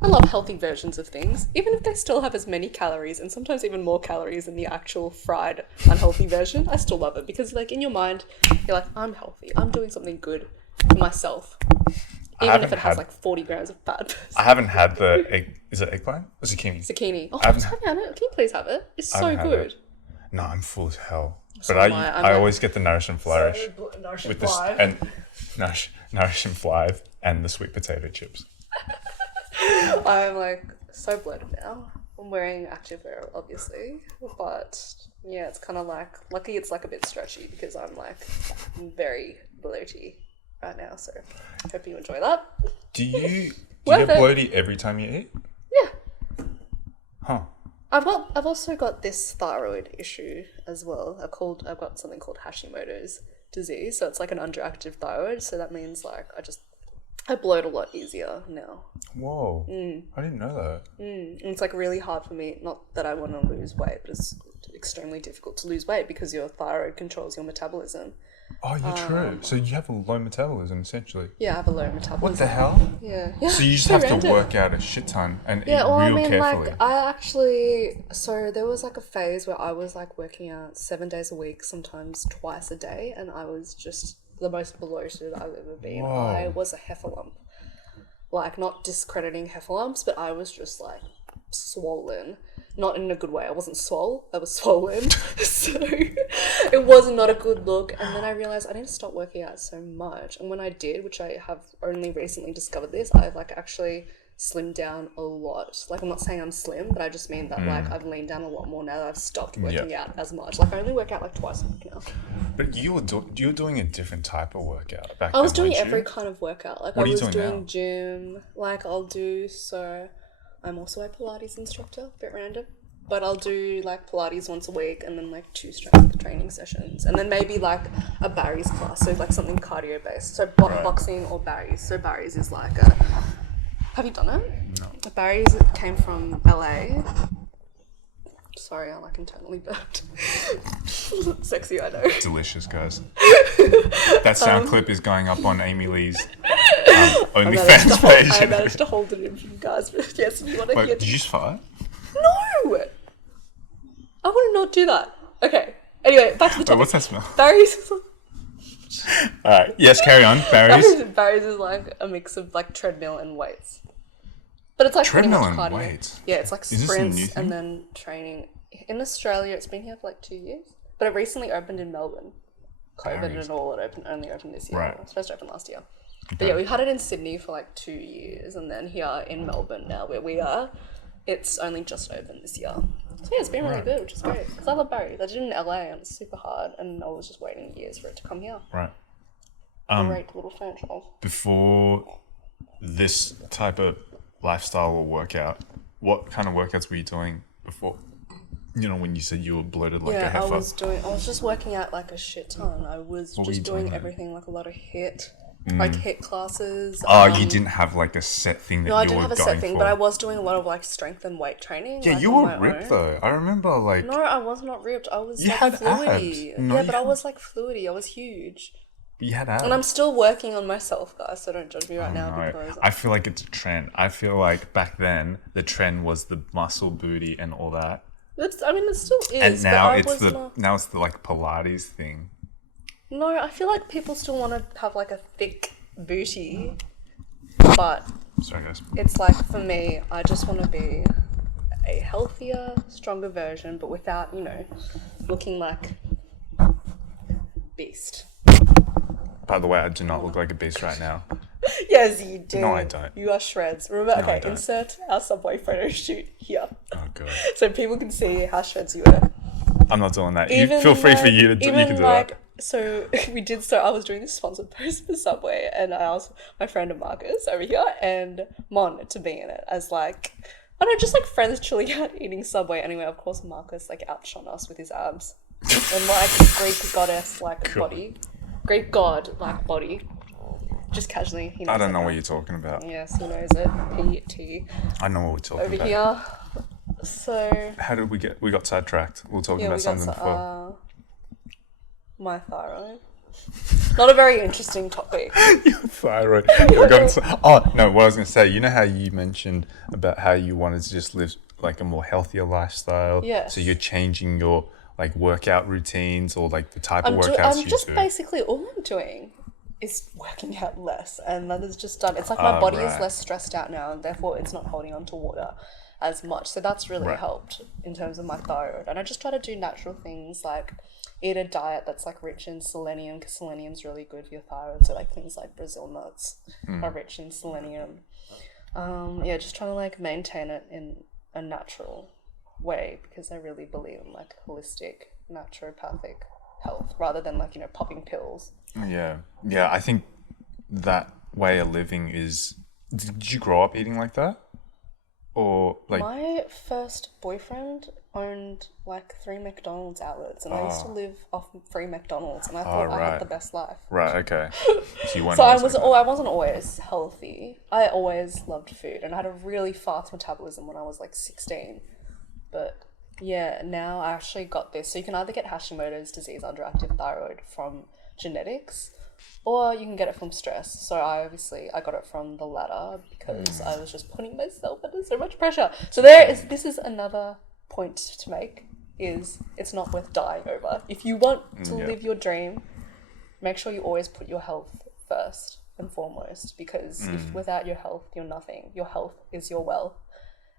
I love healthy versions of things, even if they still have as many calories and sometimes even more calories than the actual fried, unhealthy version. I still love it because, like, in your mind, you're like, I'm healthy. I'm doing something good for myself. Even if it has like 40 grams of fat. I haven't had the egg. Is it eggplant or zucchini? Zucchini. Oh, I haven't had it. Can you please have it? It's so good. No, I'm full as hell. So but I always get the Nourish and Flourish with this and Nourish and Thrive and the sweet potato chips. I'm like so bloated now. I'm wearing activewear, obviously, but yeah, it's kind of like, lucky it's like a bit stretchy because I'm like very bloaty right now. So hope you enjoy that. Do you get bloaty every time you eat? Yeah. Huh. I've also got this thyroid issue as well. I've got something called Hashimoto's disease. So it's like an underactive thyroid. So that means like I bloat a lot easier now. Whoa. I didn't know that. And it's like really hard for me, not that I want to lose weight, but it's extremely difficult to lose weight because your thyroid controls your metabolism. Oh, you're true. So you have a low metabolism, essentially. Yeah, I have a low metabolism. What the hell? Yeah. So you just have to work out a shit ton and eat real carefully. Like, I actually... So there was like a phase where I was like working out 7 days a week, sometimes twice a day, and I was just the most bloated I've ever been. Whoa. I was a heffalump. Like, not discrediting heffalumps, but I was just like swollen. Not in a good way. I wasn't swole. I was swollen. So it was not a good look. And then I realized I need to stop working out so much. And when I did, which I have only recently discovered this, I like actually slimmed down a lot. Like, I'm not saying I'm slim, but I just mean that like I've leaned down a lot more now that I've stopped working out as much. Like, I only work out like twice a week now. But you were doing a different type of workout back then. I was doing every kind of workout. Like, what I was are you doing now? Gym. Like, I'm also a Pilates instructor. A bit random. But I'll do like Pilates once a week and then like 2 strength training sessions. And then maybe like a Barry's class, so like something cardio based. So boxing or Barry's. So Barry's is like a... Have you done it? No. Barry's came from LA. Sorry, I like internally burped. Sexy, I know. Delicious, guys. That sound clip is going up on Amy Lee's OnlyFans page. I managed to hold it in for you guys, but yes, if you want to hear... Wait, did you just fart? No! I would not do that. Okay. Anyway, back to the topic. Wait, what's that smell? Barry's is Alright, yes, carry on. Barry's. Barry's is like a mix of like treadmill and weights. But it's like Treadmill pretty much and cardio. weights? Yeah, it's like Is this a sprints new thing? and then training. In Australia, it's been here for like 2 years. But it recently opened in Melbourne. COVID Barry's. and all, it only opened this year. Right. It was supposed to open last year. But yeah, we had it in Sydney for like 2 years, and then here in Melbourne now where we are, it's only just opened this year. So yeah, it's been really good, which is great. Because I love Barry's. I did it in LA and it's super hard, and I was just waiting years for it to come here. Right. Great little franchise. Before this type of lifestyle or workout, what kind of workouts were you doing before? You know, when you said you were bloated like a Yeah, heifer. I was just working out like a shit ton. I was What were you just doing doing then? everything, like a lot of like HIIT classes. Oh, you didn't have like a set thing that No, I you didn't were have a going set thing, for. but I was doing a lot of like strength and weight training. Yeah, like, you on were my ripped own. though. I remember like... No, I was not ripped. I was You like had fluidy. abs. No, yeah, you but I had- was like fluidy. I was huge. You had abs. And I'm still working on myself, guys, so don't judge me right now No, because... I feel like it's a trend. I feel like back then the trend was the muscle booty and all that. it still is, And now but I it's was the not... now it's the like Pilates thing. No, I feel like people still want to have like a thick booty, but Sorry guys. it's like, for me, I just want to be a healthier, stronger version, but without, looking like beast. By the way, I do not look like a beast right now. Yes, you do. No, I don't. You are shreds. Remember, No, I okay, don't. insert our Subway photo shoot here. Oh god. So people can see how shreds you were. I'm not doing that. Even, Feel free for like- you to do, you even can do like, that. So I was doing this sponsored post for Subway, and I asked my friend Marcus over here and Mon to be in it as like, I don't know, just like friends chilling out eating Subway. Anyway, of course Marcus like outshone us with his abs and like Greek goddess like body, Greek god like body. Just casually, he knows I don't know that. what you're talking about. Yes, he knows it. PT I know what we're talking over about. here. So How did we got sidetracked? We were talking about something before. my thyroid. Not a very interesting topic. Your thyroid. Oh no, what I was gonna say, you know how you mentioned about how you wanted to just live like a more healthier lifestyle? Yes. So you're changing your like workout routines or like the type of workouts I'm you just do. basically, all I'm doing is working out less, and that is just done. It's like my body is right. less stressed out now, and therefore it's not holding on to water as much. So that's really Right. helped in terms of my thyroid. And I just try to do natural things like eat a diet that's like rich in selenium, because selenium's really good for your thyroid. So like things like Brazil nuts are rich in selenium. Just trying to like maintain it in a natural way, because I really believe in like holistic naturopathic health rather than like, popping pills. Yeah. I think that way of living is. Did you grow up eating like that, or like? My first boyfriend owned like 3 McDonald's outlets, and I used to live off free McDonald's, and I thought I right. had the best life. Right. Okay. So you weren't. So I always was like I wasn't always healthy. I always loved food, and I had a really fast metabolism when I was like 16. But yeah, now I actually got this. So you can either get Hashimoto's disease, underactive thyroid, from genetics, or you can get it from stress. So I got it from the latter, because I was just putting myself under so much pressure. So this is another point to make, is it's not worth dying over. If you want to live your dream, make sure you always put your health first and foremost, because if without your health, you're nothing. Your health is your wealth.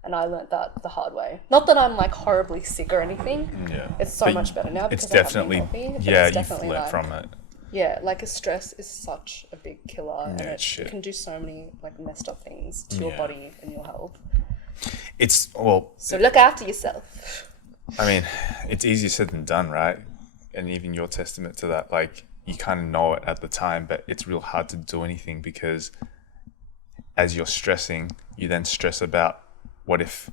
And I learnt that the hard way. Not that I'm like horribly sick or anything. Yeah. It's so But much better now because It's I have definitely. been healthy. But Yeah, it's you definitely fled like, from it. yeah, like a stress is such a big killer, and Yeah, it shit. can do so many like messed up things to your Yeah. body and your health. It's So look after yourself. I mean, it's easier said than done, right? And even your testament to that, like, you kind of know it at the time, but it's real hard to do anything, because as you're stressing, you then stress about what if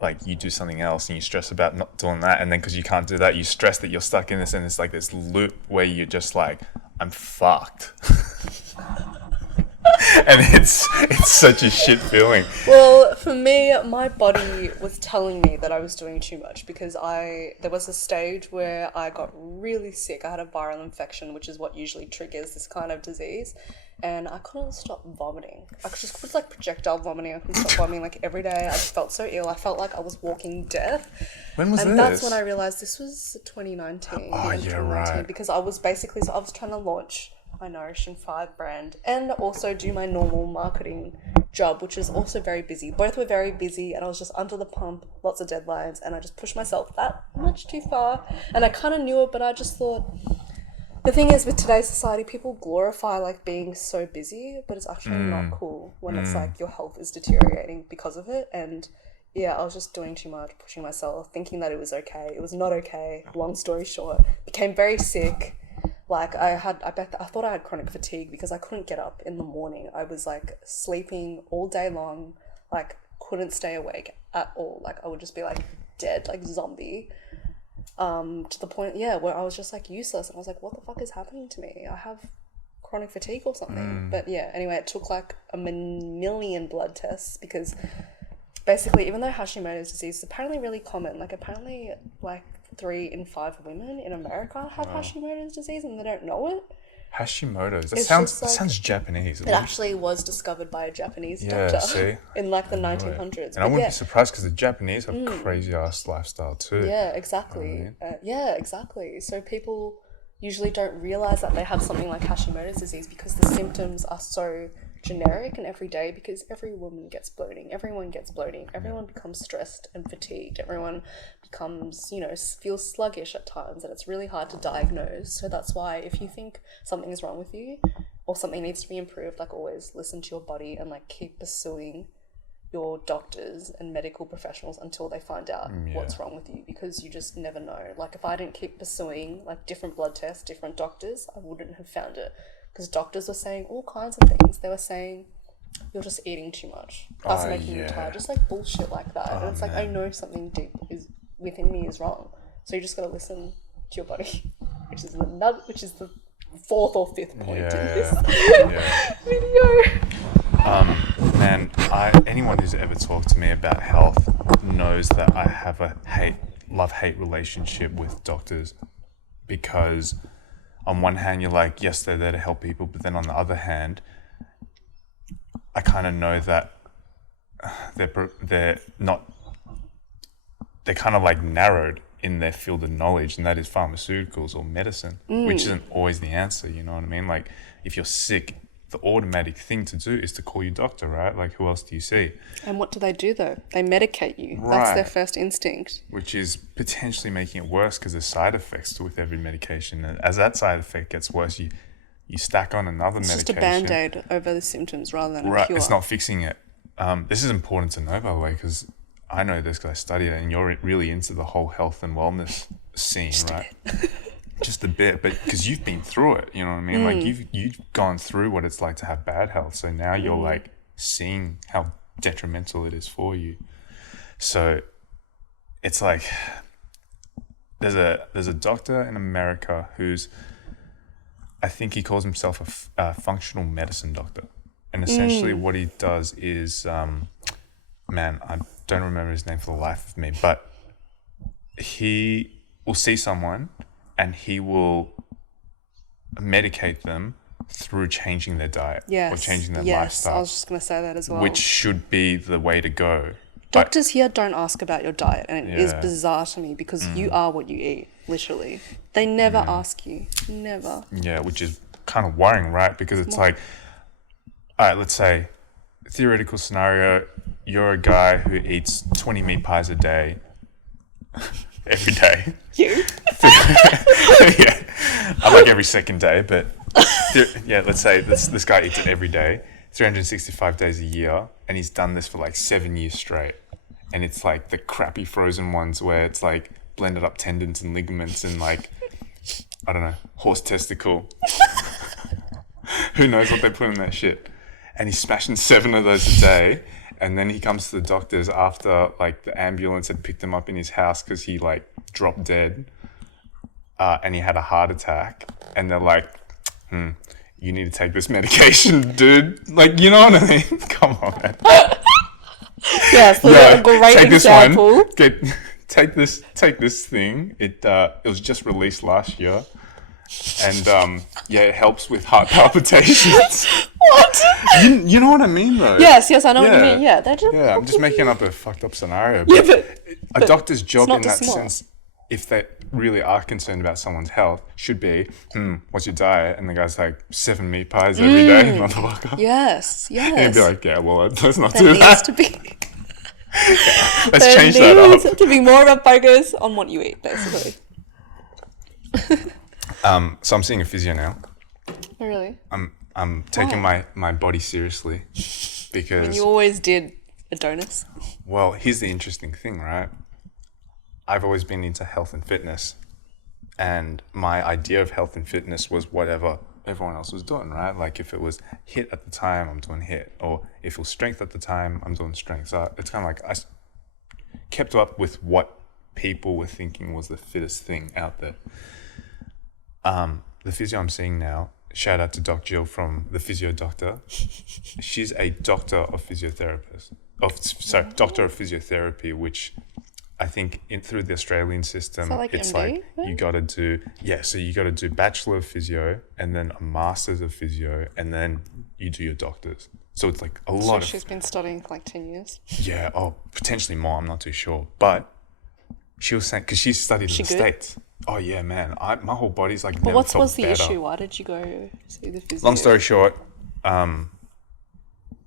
like you do something else and you stress about not doing that, and then because you can't do that, you stress that you're stuck in this, and it's like this loop where you're just like, I'm fucked. And it's such a shit feeling. Well, for me, my body was telling me that I was doing too much because there was a stage where I got really sick. I had a viral infection, which is what usually triggers this kind of disease, and I couldn't stop vomiting. I was like projectile vomiting. I couldn't stop vomiting like every day. I just felt so ill. I felt like I was walking death. When was this? And that's when I realized this was 2019. Oh, yeah, right. Because I was trying to launch my Nourishing 5 brand and also do my normal marketing job, which is also very busy. Both were very busy, and I was just under the pump, lots of deadlines, and I just pushed myself that much too far. And I kind of knew it, but I just thought, the thing is with today's society, people glorify like being so busy, but it's actually not cool when it's like your health is deteriorating because of it. And yeah, I was just doing too much, pushing myself, thinking that it was okay. It was not okay. Long story short, became very sick. Like I thought I had chronic fatigue because I couldn't get up in the morning. I was like sleeping all day long, like couldn't stay awake at all. Like I would just be like dead, like zombie. To the point, where I was just like useless, and I was like, what the fuck is happening to me? I have chronic fatigue or something. But yeah, anyway, it took like a million blood tests because basically, even though Hashimoto's disease is apparently really common, like apparently like 3 in 5 women in America have Hashimoto's disease and they don't know it. Hashimoto's. That It's sounds just like- Japanese. It actually was discovered by a Japanese doctor see? in like the 1900s. And I wouldn't be surprised because the Japanese have crazy ass lifestyle too. Yeah, exactly. Exactly. So people usually don't realize that they have something like Hashimoto's disease because the symptoms are so generic and everyday, because every woman gets bloating, everyone gets bloating, everyone becomes stressed and fatigued, everyone becomes, feels sluggish at times, and it's really hard to diagnose. So that's why if you think something is wrong with you or something needs to be improved, like always listen to your body and like keep pursuing your doctors and medical professionals until they find out what's wrong with you, because you just never know. Like if I didn't keep pursuing like different blood tests, different doctors, I wouldn't have found it. Because doctors were saying all kinds of things. They were saying, you're just eating too much. That's making you tired. Just like bullshit like that. And it's like, I know something deep is within me is wrong. So you just got to listen to your body, which is the 4th or 5th point in this video. Man, anyone who's ever talked to me about health knows that I have a love-hate relationship with doctors, because on one hand, you're like, yes, they're there to help people, but then on the other hand, I kind of know that they're kind of like narrowed in their field of knowledge, and that is pharmaceuticals or medicine, which isn't always the answer, you know what I mean? Like, if you're sick, the automatic thing to do is to call your doctor, right? Like, who else do you see? And what do they do, though? They medicate you. Right. That's their first instinct. Which is potentially making it worse because there's side effects with every medication. And as that side effect gets worse, you stack on another medication. It's just a Band-Aid over the symptoms rather than a cure. It's not fixing it. This is important to know, by the way, because I know this because I study it, and you're really into the whole health and wellness scene, right? Just a bit, but because you've been through it, you know what I mean? Like you've gone through what it's like to have bad health, so now you're like seeing how detrimental it is for you. So it's like there's a doctor in America who's, I think he calls himself a functional medicine doctor, and essentially what he does is, man, I don't remember his name for the life of me, but he will see someone and he will medicate them through changing their diet or changing their lifestyle. I was just going to say that as well. Which should be the way to go. Doctors here don't ask about your diet, and it is bizarre to me because you are what you eat, literally. They never ask you. Never. Yeah, which is kind of worrying, right? Because it's like, all right, let's say, theoretical scenario, you're a guy who eats 20 meat pies a day. Every day. You? Yeah. I like every second day, but let's say this guy eats it every day, 365 days a year, and he's done this for like 7 years straight. And it's like the crappy frozen ones where it's like blended up tendons and ligaments and like, I don't know, horse testicle. Who knows what they put in that shit. And he's smashing 7 of those a day. And then he comes to the doctors after like the ambulance had picked him up in his house because he like dropped dead, and he had a heart attack. And they're like, you need to take this medication, dude. Like, you know what I mean? Come on, man. Yes, a great take example. This one. Take this thing. It was just released last year. And it helps with heart palpitations. What? You know what I mean, though? Yes, I know what you mean. Yeah, I'm just making up a fucked up scenario. Yeah, but a doctor's job not in that smart. sense, if they really are concerned about someone's health, should be, what's your diet? And the guy's like, 7 meat pies every day, motherfucker. Yes. And he'd be like, yeah, well, let's not There do needs that. to be. Let's change that There up. needs to be more of a focus on what you eat, basically. So I'm seeing a physio now. Oh, really? I'm taking my body seriously because... And you always did Adonis. Well, here's the interesting thing, right? I've always been into health and fitness, and my idea of health and fitness was whatever everyone else was doing, right? Like if it was HIIT at the time, I'm doing HIIT, or if it was strength at the time, I'm doing strength. So it's kind of like I kept up with what people were thinking was the fittest thing out there. The physio I'm seeing now, shout out to Doc Jill from the Physio Doctor. She's a doctor of physiotherapist. Doctor of physiotherapy, which I think through the Australian system, like it's MD, like right? you got to do, so you got to do Bachelor of Physio and then a Master's of Physio and then you do your doctors. So it's like a lot of... She's been studying for like 10 years. Yeah, potentially more, I'm not too sure. But she was saying, because she studied in the good? States. Oh yeah, man, my whole body's like But never what felt was the better. issue? Why did you go see the physio? Long story short, I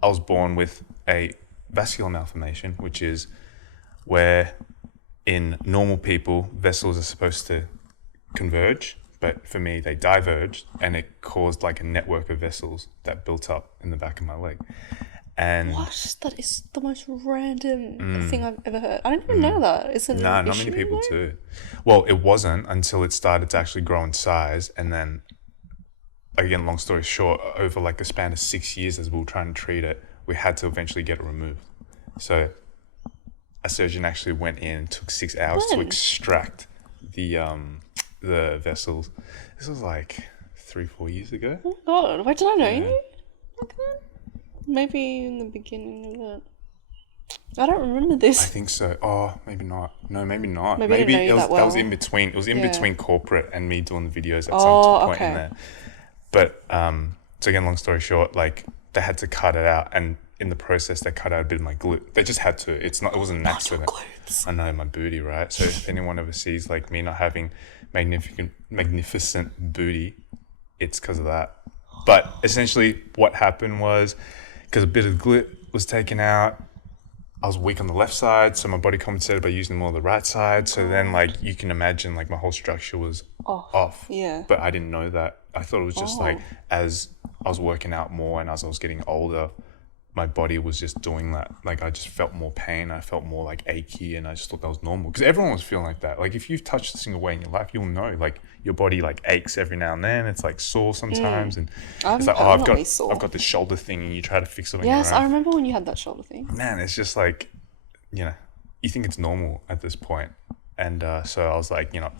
was born with a vascular malformation, which is where in normal people, vessels are supposed to converge, but for me, they diverged, and it caused like a network of vessels that built up in the back of my leg. And What? That is the most random thing I've ever heard. I didn't even know that. Is it no, an not issue many people though? do. Well, it wasn't until it started to actually grow in size, and then, again, long story short, over like a span of 6 years as we were trying to treat it, we had to eventually get it removed. So a surgeon actually went in and took 6 hours to When? extract the vessels. This was like 3-4 years ago. Oh God, why did I know you like that? Maybe in the beginning of it. I don't remember I this. think so. Oh, maybe not. No, maybe not. Maybe I didn't know you that that was well. in between. It was in Yeah. between corporate and me doing the videos at Oh, some point in okay. there. But so again, long story short, like they had to cut it out, and in the process, they cut out a bit of my glute. They just had to. It wasn't an accident. glutes. I know, my booty, right? So if anyone ever sees like me not having magnificent booty, it's because of that. But essentially, what happened was because a bit of glute was taken out. I was weak on the left side, so my body compensated by using more of the right side. So then, like, you can imagine, like, my whole structure was off. Yeah. But I didn't know that. I thought it was just, like, as I was working out more and as I was getting older, my body was just doing that. Like, I just felt more pain. I felt more, like, achy, and I just thought that was normal. Because everyone was feeling like that. Like, if you've touched a single way in your life, you'll know, like, your body, like, aches every now and then. It's, like, sore sometimes. And it's like, I've got this shoulder thing, and you try to fix it on your own. Yes, I remember when you had that shoulder thing. Man, it's just like, you know, you think it's normal at this point. And so I was like, you know,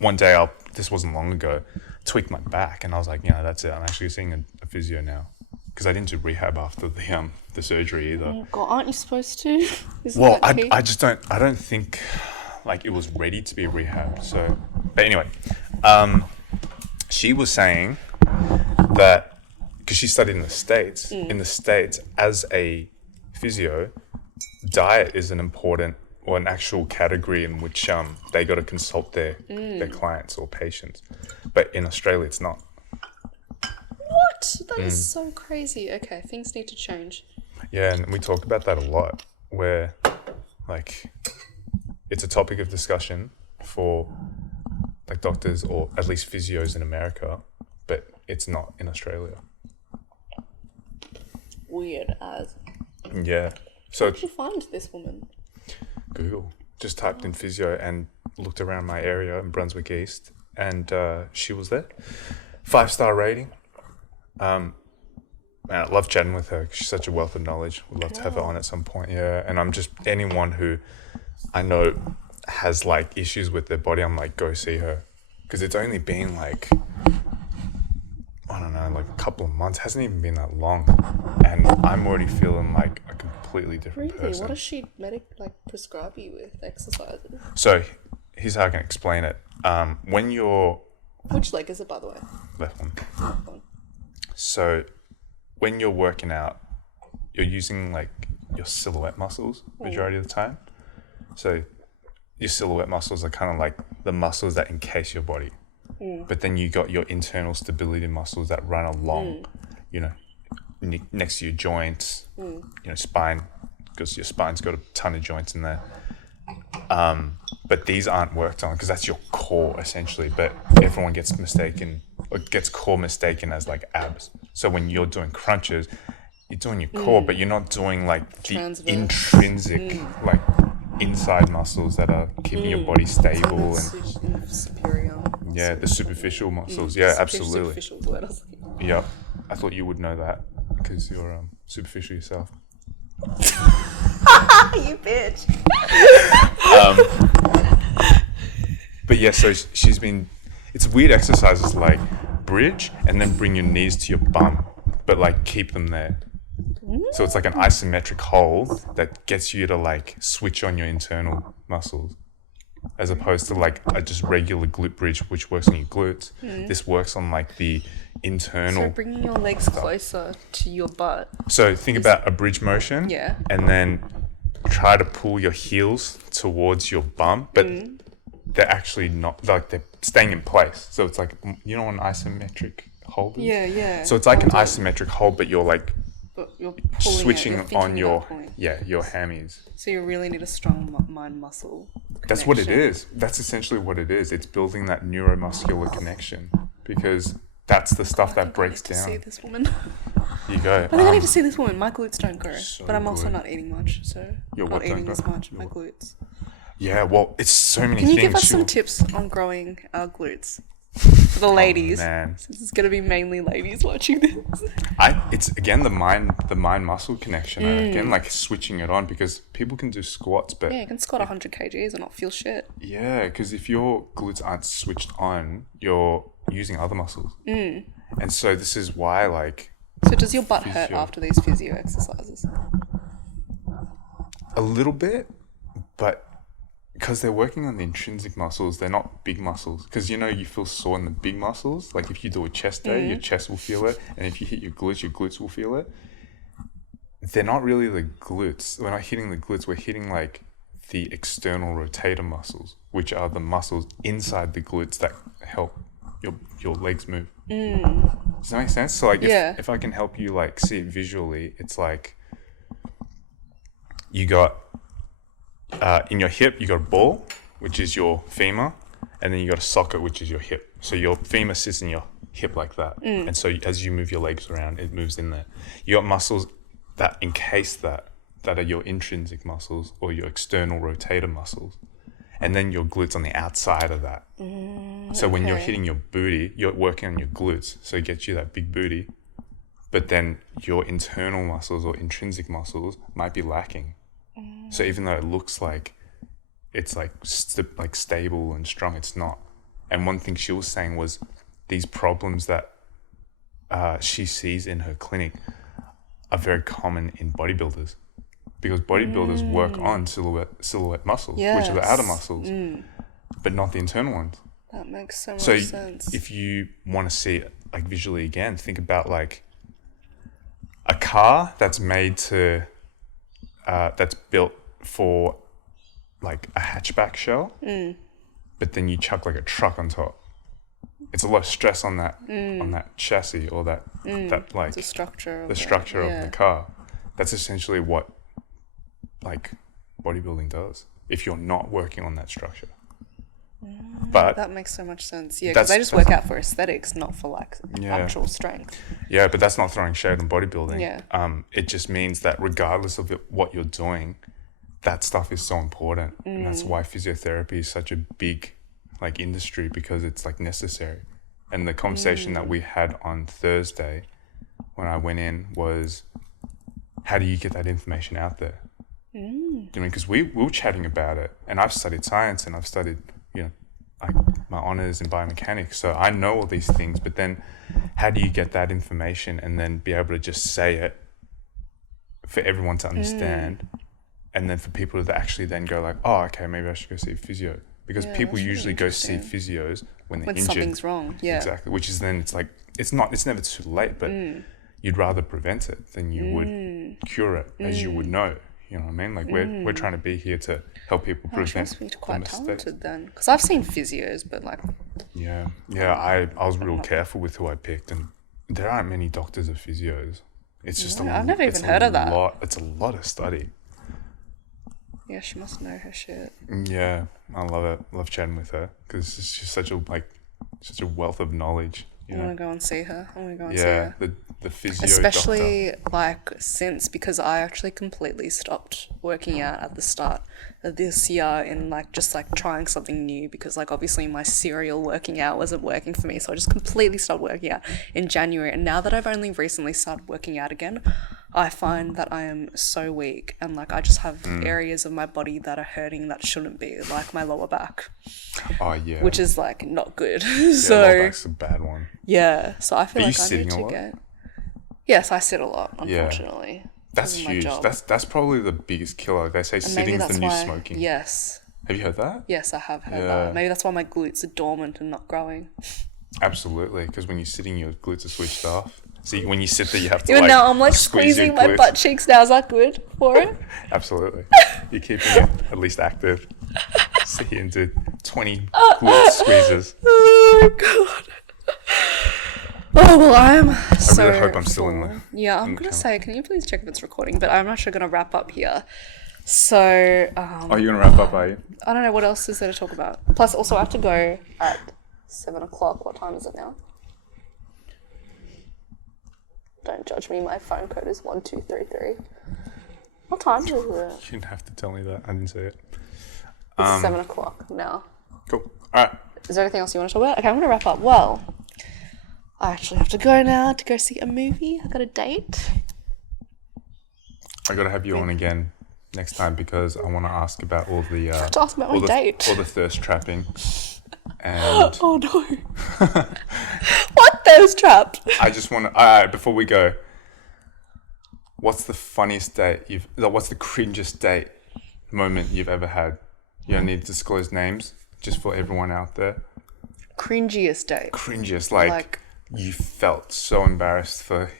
one day this wasn't long ago, tweaked my back, and I was like, you know, that's it. I'm actually seeing a physio now. Because I didn't do rehab after the surgery either. Oh God, aren't you supposed to? Isn't Well, that key? I just don't think like it was ready to be rehabbed. So, but anyway, she was saying that because she studied in the States, as a physio, diet is an important or an actual category in which they got to consult their clients or patients. But in Australia, it's not. What? That is so crazy. Okay, things need to change. Yeah, and we talk about that a lot, where, like, it's a topic of discussion for, like, doctors or at least physios in America, but it's not in Australia. Weird as. Yeah. So How did you find this woman? Google. Just typed in physio and looked around my area in Brunswick East, and she was there. 5-star rating. Man, I love chatting with her. She's such a wealth of knowledge. Would love to have her on at some point. Yeah, and I'm just anyone who I know has like issues with their body. I'm like, go see her, because it's only been like, I don't know, like a couple of months. It hasn't even been that long, and I'm already feeling like a completely different person. What does she prescribe you with exercises? So here's how I can explain it. When you're Which leg is it, by the way? left one. Left one. So when you're working out, you're using like your silhouette muscles majority of the time. So your silhouette muscles are kind of like the muscles that encase your body. But then you got your internal stability muscles that run along, you know, next to your joints, you know, spine, because your spine's got a ton of joints in there. But these aren't worked on because that's your core essentially. But everyone gets core mistaken as like abs. So when you're doing crunches, you're doing your core, but you're not doing like the intrinsic, like inside muscles that are keeping your body stable and superior. Yeah, the superficial muscles. Yeah, absolutely. Superficial is the word I was looking for. Yeah, I thought you would know that because you're superficial yourself. You bitch. But yeah, so she's been. It's weird exercises like bridge and then bring your knees to your bum, but like keep them there. So it's like an isometric hold that gets you to like switch on your internal muscles, as opposed to like a just regular glute bridge, which works on your glutes. This works on like the internal. So bringing your legs closer to your butt. So think about a bridge motion. Yeah. And then try to pull your heels towards your bum, but they're actually not, like they're staying in place. So it's like, you know what an isometric hold is? Yeah. So it's like an isometric hold, but you're like but you're pulling switching it, on your your hammies. So you really need a strong mind muscle connection. That's what it is. That's essentially what it is. It's building that neuromuscular connection, because that's the stuff that breaks down. I need to see this woman. You go. I think I need to see this woman. My glutes don't grow, So but I'm also good. not eating much, so Your not what don't eating grow? as much. My glutes. Yeah, well, it's so many Can things. you give us some She'll- tips on growing our glutes for the ladies? man. Since it's gonna be mainly ladies watching this. It's again the mind muscle connection. Again, like switching it on, because people can do squats, but Yeah, you can squat 100 kgs and not feel shit. yeah, because if your glutes aren't switched on, you're using other muscles, and so this is why like So does your butt hurt Physio. after these physio exercises? a little bit, but because they're working on the intrinsic muscles, they're not big muscles. Because you feel sore in the big muscles. Like if you do a chest day, your chest will feel it, and if you hit your glutes will feel it. They're not really the glutes. We're not hitting the glutes. We're hitting like the external rotator muscles, which are the muscles inside the glutes that help your legs move. Does that make sense? So like if I can help you like see it visually, it's like you got in your hip, you got a ball, which is your femur, and then you got a socket, which is your hip. So your femur sits in your hip like that. And so as you move your legs around, it moves in there. You got muscles that encase that are your intrinsic muscles or your external rotator muscles. And then your glutes on the outside of that. So when you're hitting your booty, you're working on your glutes. So it gets you that big booty. But then your internal muscles or intrinsic muscles might be lacking. So even though it looks like it's like stable and strong, it's not. And one thing she was saying was these problems that she sees in her clinic are very common in bodybuilders, because bodybuilders work on silhouette muscles, which are the outer muscles, but not the internal ones. That makes so much So sense. if you want to see it like visually again, think about like a car that's made to that's built for like a hatchback shell, but then you chuck like a truck on top. It's a lot of stress on that chassis or that like the structure of the structure yeah. of the car. That's essentially what like bodybuilding does if you're not working on that structure. But That makes so much sense. Yeah, because they just work out for aesthetics, not for like actual strength. yeah, but that's not throwing shade on bodybuilding. Yeah. It just means that regardless of what you're doing, that stuff is so important, and that's why physiotherapy is such a big like industry, because it's like necessary. And the conversation that we had on Thursday when I went in was, how do you get that information out there? Do you know what I mean? Because we were chatting about it, and I've studied science, and I've studied, like my honors in biomechanics, so I know all these things. But then, how do you get that information and then be able to just say it for everyone to understand, and then for people to actually then go like, oh, okay, maybe I should go see a physio, because people usually go see physios when they're injured. Something's wrong. Yeah, exactly. Which is then it's like it's never too late, but you'd rather prevent it than you would cure it, as you would know. You know what I mean? Like we're trying to be here to help people prevent must be quite talented then, because I've seen physios, but like I was real careful with who I picked, and there aren't many doctors of physios. It's just I've never even heard of that. It's a lot of study. Yeah, she must know her shit. Yeah, I love it. Love chatting with her because she's such a wealth of knowledge. I want to go and see her. See her. The physio especially doctor. because I actually completely stopped working out at the start of this year in just trying something new, because obviously my serial working out wasn't working for me, so I just completely stopped working out in January. And now that I've only recently started working out again, I find that I am so weak, and I just have areas of my body that are hurting that shouldn't be, like my lower back. Oh yeah. Which is not good. Yeah, lower back's a bad one. Yeah, so I feel I need to get. Yes, I sit a lot, unfortunately. Yeah. That's huge. That's probably the biggest killer. They say sitting's the new smoking. Yes. Have you heard that? Yes, I have heard that. Maybe that's why my glutes are dormant and not growing. Absolutely, because when you're sitting, your glutes are switched off. See, when you sit there, you have to even now I'm squeezing my butt cheeks now. Is that good for it? Absolutely. You're keeping it at least active. Sit here and do 20 glute squeezes. Oh my god. Oh well, I really hope I'm still in there. Yeah, I'm gonna say, can you please check if it's recording? But I'm actually gonna wrap up here. So. You're gonna wrap up, are you? I don't know what else is there to talk about. Plus, also I have to go at 7:00. What time is it now? Don't judge me. My phone code is 1233. What time is it? You didn't have to tell me that. I didn't see it. It's 7:00 now. Cool. All right. Is there anything else you want to talk about? Okay, I'm gonna wrap up. Well, I actually have to go now to go see a movie. I got a date. I gotta have you on again next time, because I want to ask about all the. To ask about my date. All the thirst trapping. And oh no. What thirst trap? I just want to. All right, before we go, what's the funniest date what's the cringiest date moment you've ever had? You don't need to disclose names, just for everyone out there. Cringiest date. Cringiest, like you felt so embarrassed for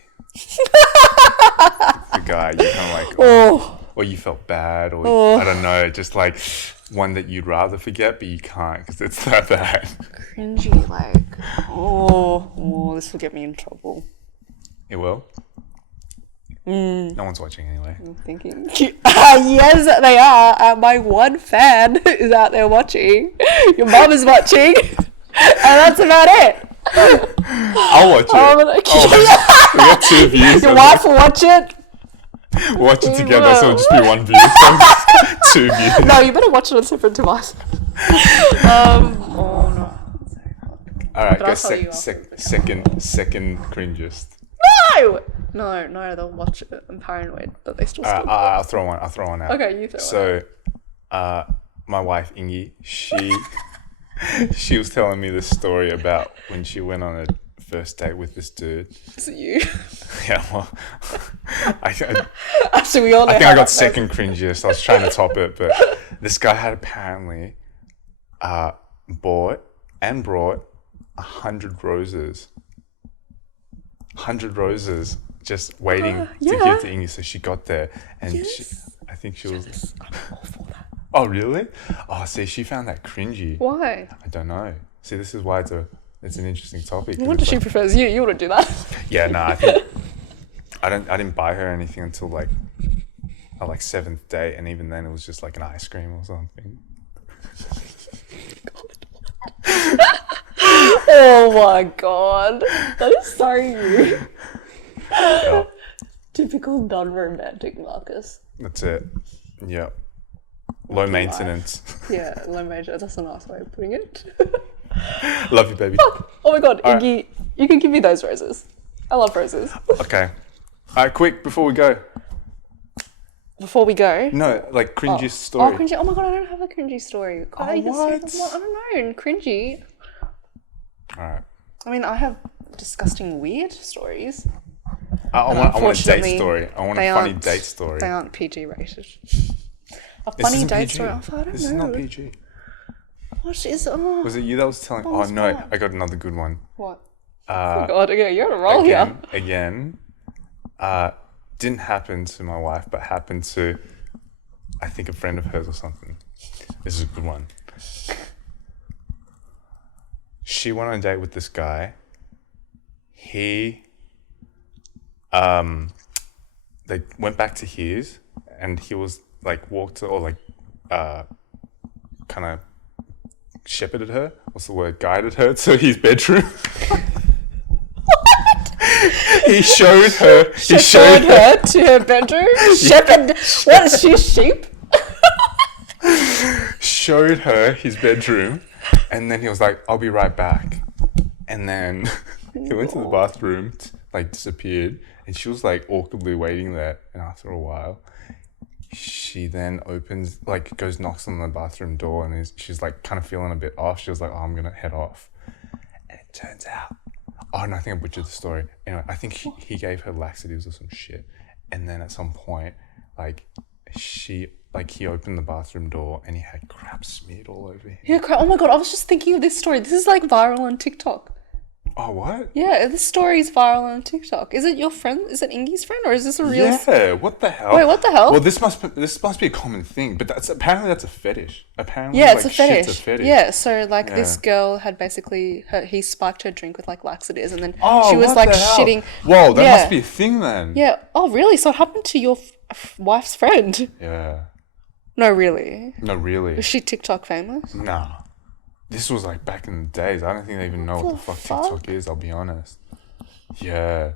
the guy. You kind of or you felt bad, or I don't know, just one that you'd rather forget, but you can't because it's that bad. Cringy, this will get me in trouble. It will? No one's watching anyway. I'm thinking. Yes, they are. My one fan is out there watching. Your mom is watching. And that's about it. I'll watch it. We got 2 views. Your wife will watch it. Watch it together, so it'll just be 1 view. So 2 views. No, you better watch it on separate devices. Oh no. Alright, go second cringiest. No, they'll watch it. I'm paranoid, but they still I'll throw one out. Okay, you throw one out. So, my wife, Ingy, she was telling me this story about when she went on a first date with this dude. Is it you? Yeah, well, Actually, we all know I think I got second cringiest. I was trying to top it, but this guy had apparently bought and brought 100 roses. 100 roses just waiting to give to Ingy. So she got there and I think she was... I'm all for that. Oh, really? Oh, see, she found that cringy. Why? I don't know. See, this is why it's an interesting topic. What does she prefers you? You wouldn't do that. Yeah, no, I think... I didn't buy her anything until our 7th date, and even then it was just an ice cream or something. Oh my god. That is so you. Yeah. Typical non-romantic Marcus. That's it. Yeah. Low maintenance. Yeah, low maintenance. That's a nice way of putting it. Love you, baby. Fuck. Oh my god, All Iggy, you can give me those roses. I love roses. Okay. All right, quick, before we go. Before we go. No, like cringy story. Oh, cringy. Oh my god, I don't have a cringy story. God, I don't know. Cringy. All right. I mean, I have disgusting weird stories. I want a date story. I want a funny date story. They aren't PG rated. A funny date story. Oh, I don't know. This is not PG. What is? Oh. Was it you that was telling? Oh no, I got another good one. What? Oh god, okay, you're on a roll here. Again, didn't happen to my wife, but happened to, I think, a friend of hers or something. This is a good one. She went on a date with this guy. He, they went back to his, and he was like walked or like, kind of shepherded her. What's the word? Guided her to his bedroom. He showed her. He showed her to her bedroom. Shepherd. What is she? Sheep. Showed her his bedroom, and then he was like, "I'll be right back." And then he went to the bathroom, like disappeared, and she was like awkwardly waiting there. And after a while, she then opens, like, goes knocks on the bathroom door, and she's like kind of feeling a bit off. She was like, "Oh, I'm gonna head off," and it turns out. Oh, no, I think I butchered the story. Anyway, I think he gave her laxatives or some shit. And then at some point, he opened the bathroom door and he had crap smeared all over him. Yeah, crap. Oh my god, I was just thinking of this story. This is like viral on TikTok. Oh, what? Yeah, this story is viral on TikTok. Is it your friend? Is it Ingy's friend, or is this a real? Yeah, what the hell? Wait, what the hell? Well, this must be a common thing, but apparently that's a fetish. Apparently, yeah, it's a fetish. Shit's a fetish. Yeah, so this girl had basically he spiked her drink with like laxatives, and then she was like shitting. Whoa, that must be a thing then. Yeah. Oh, really? So it happened to your wife's friend? Yeah. No, really. No, really. Was she TikTok famous? Nah. This was like back in the days. I don't think they even know what the fuck TikTok is, I'll be honest. Yeah.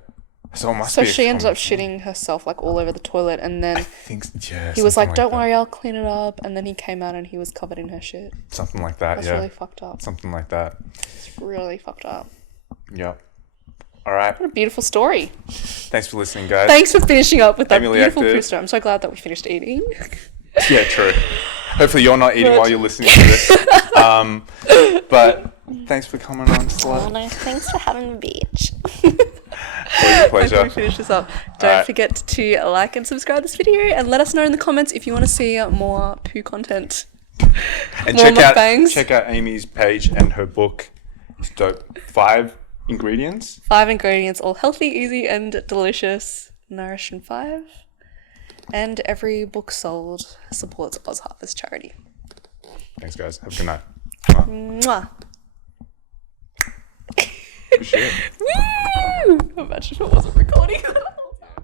So it must be. So she ended up shitting herself like all over the toilet, and then I think, yeah. He was like, "Don't worry, I'll clean it up." And then he came out and he was covered in her shit. Something like that, That's really fucked up. Something like that. It's really fucked up. Yep. All right. What a beautiful story. Thanks for listening, guys. Thanks for finishing up with that Emily beautiful acted. food story. I'm so glad that we finished eating. Yeah, true. Hopefully you're not eating while you're listening to this. But thanks for coming on, Slut. Oh, no, thanks for having me, bitch. Pleasure. After we finish this up, don't forget to like and subscribe this video, and let us know in the comments if you want to see more poo content. And more check out Amy's page and her book. It's dope. 5 ingredients. 5 ingredients, all healthy, easy, and delicious. Nourish in 5. And every book sold supports Oz Harvest charity. Thanks, guys. Have a good night. Mwah. Shit. Woo! Imagine if it wasn't recording.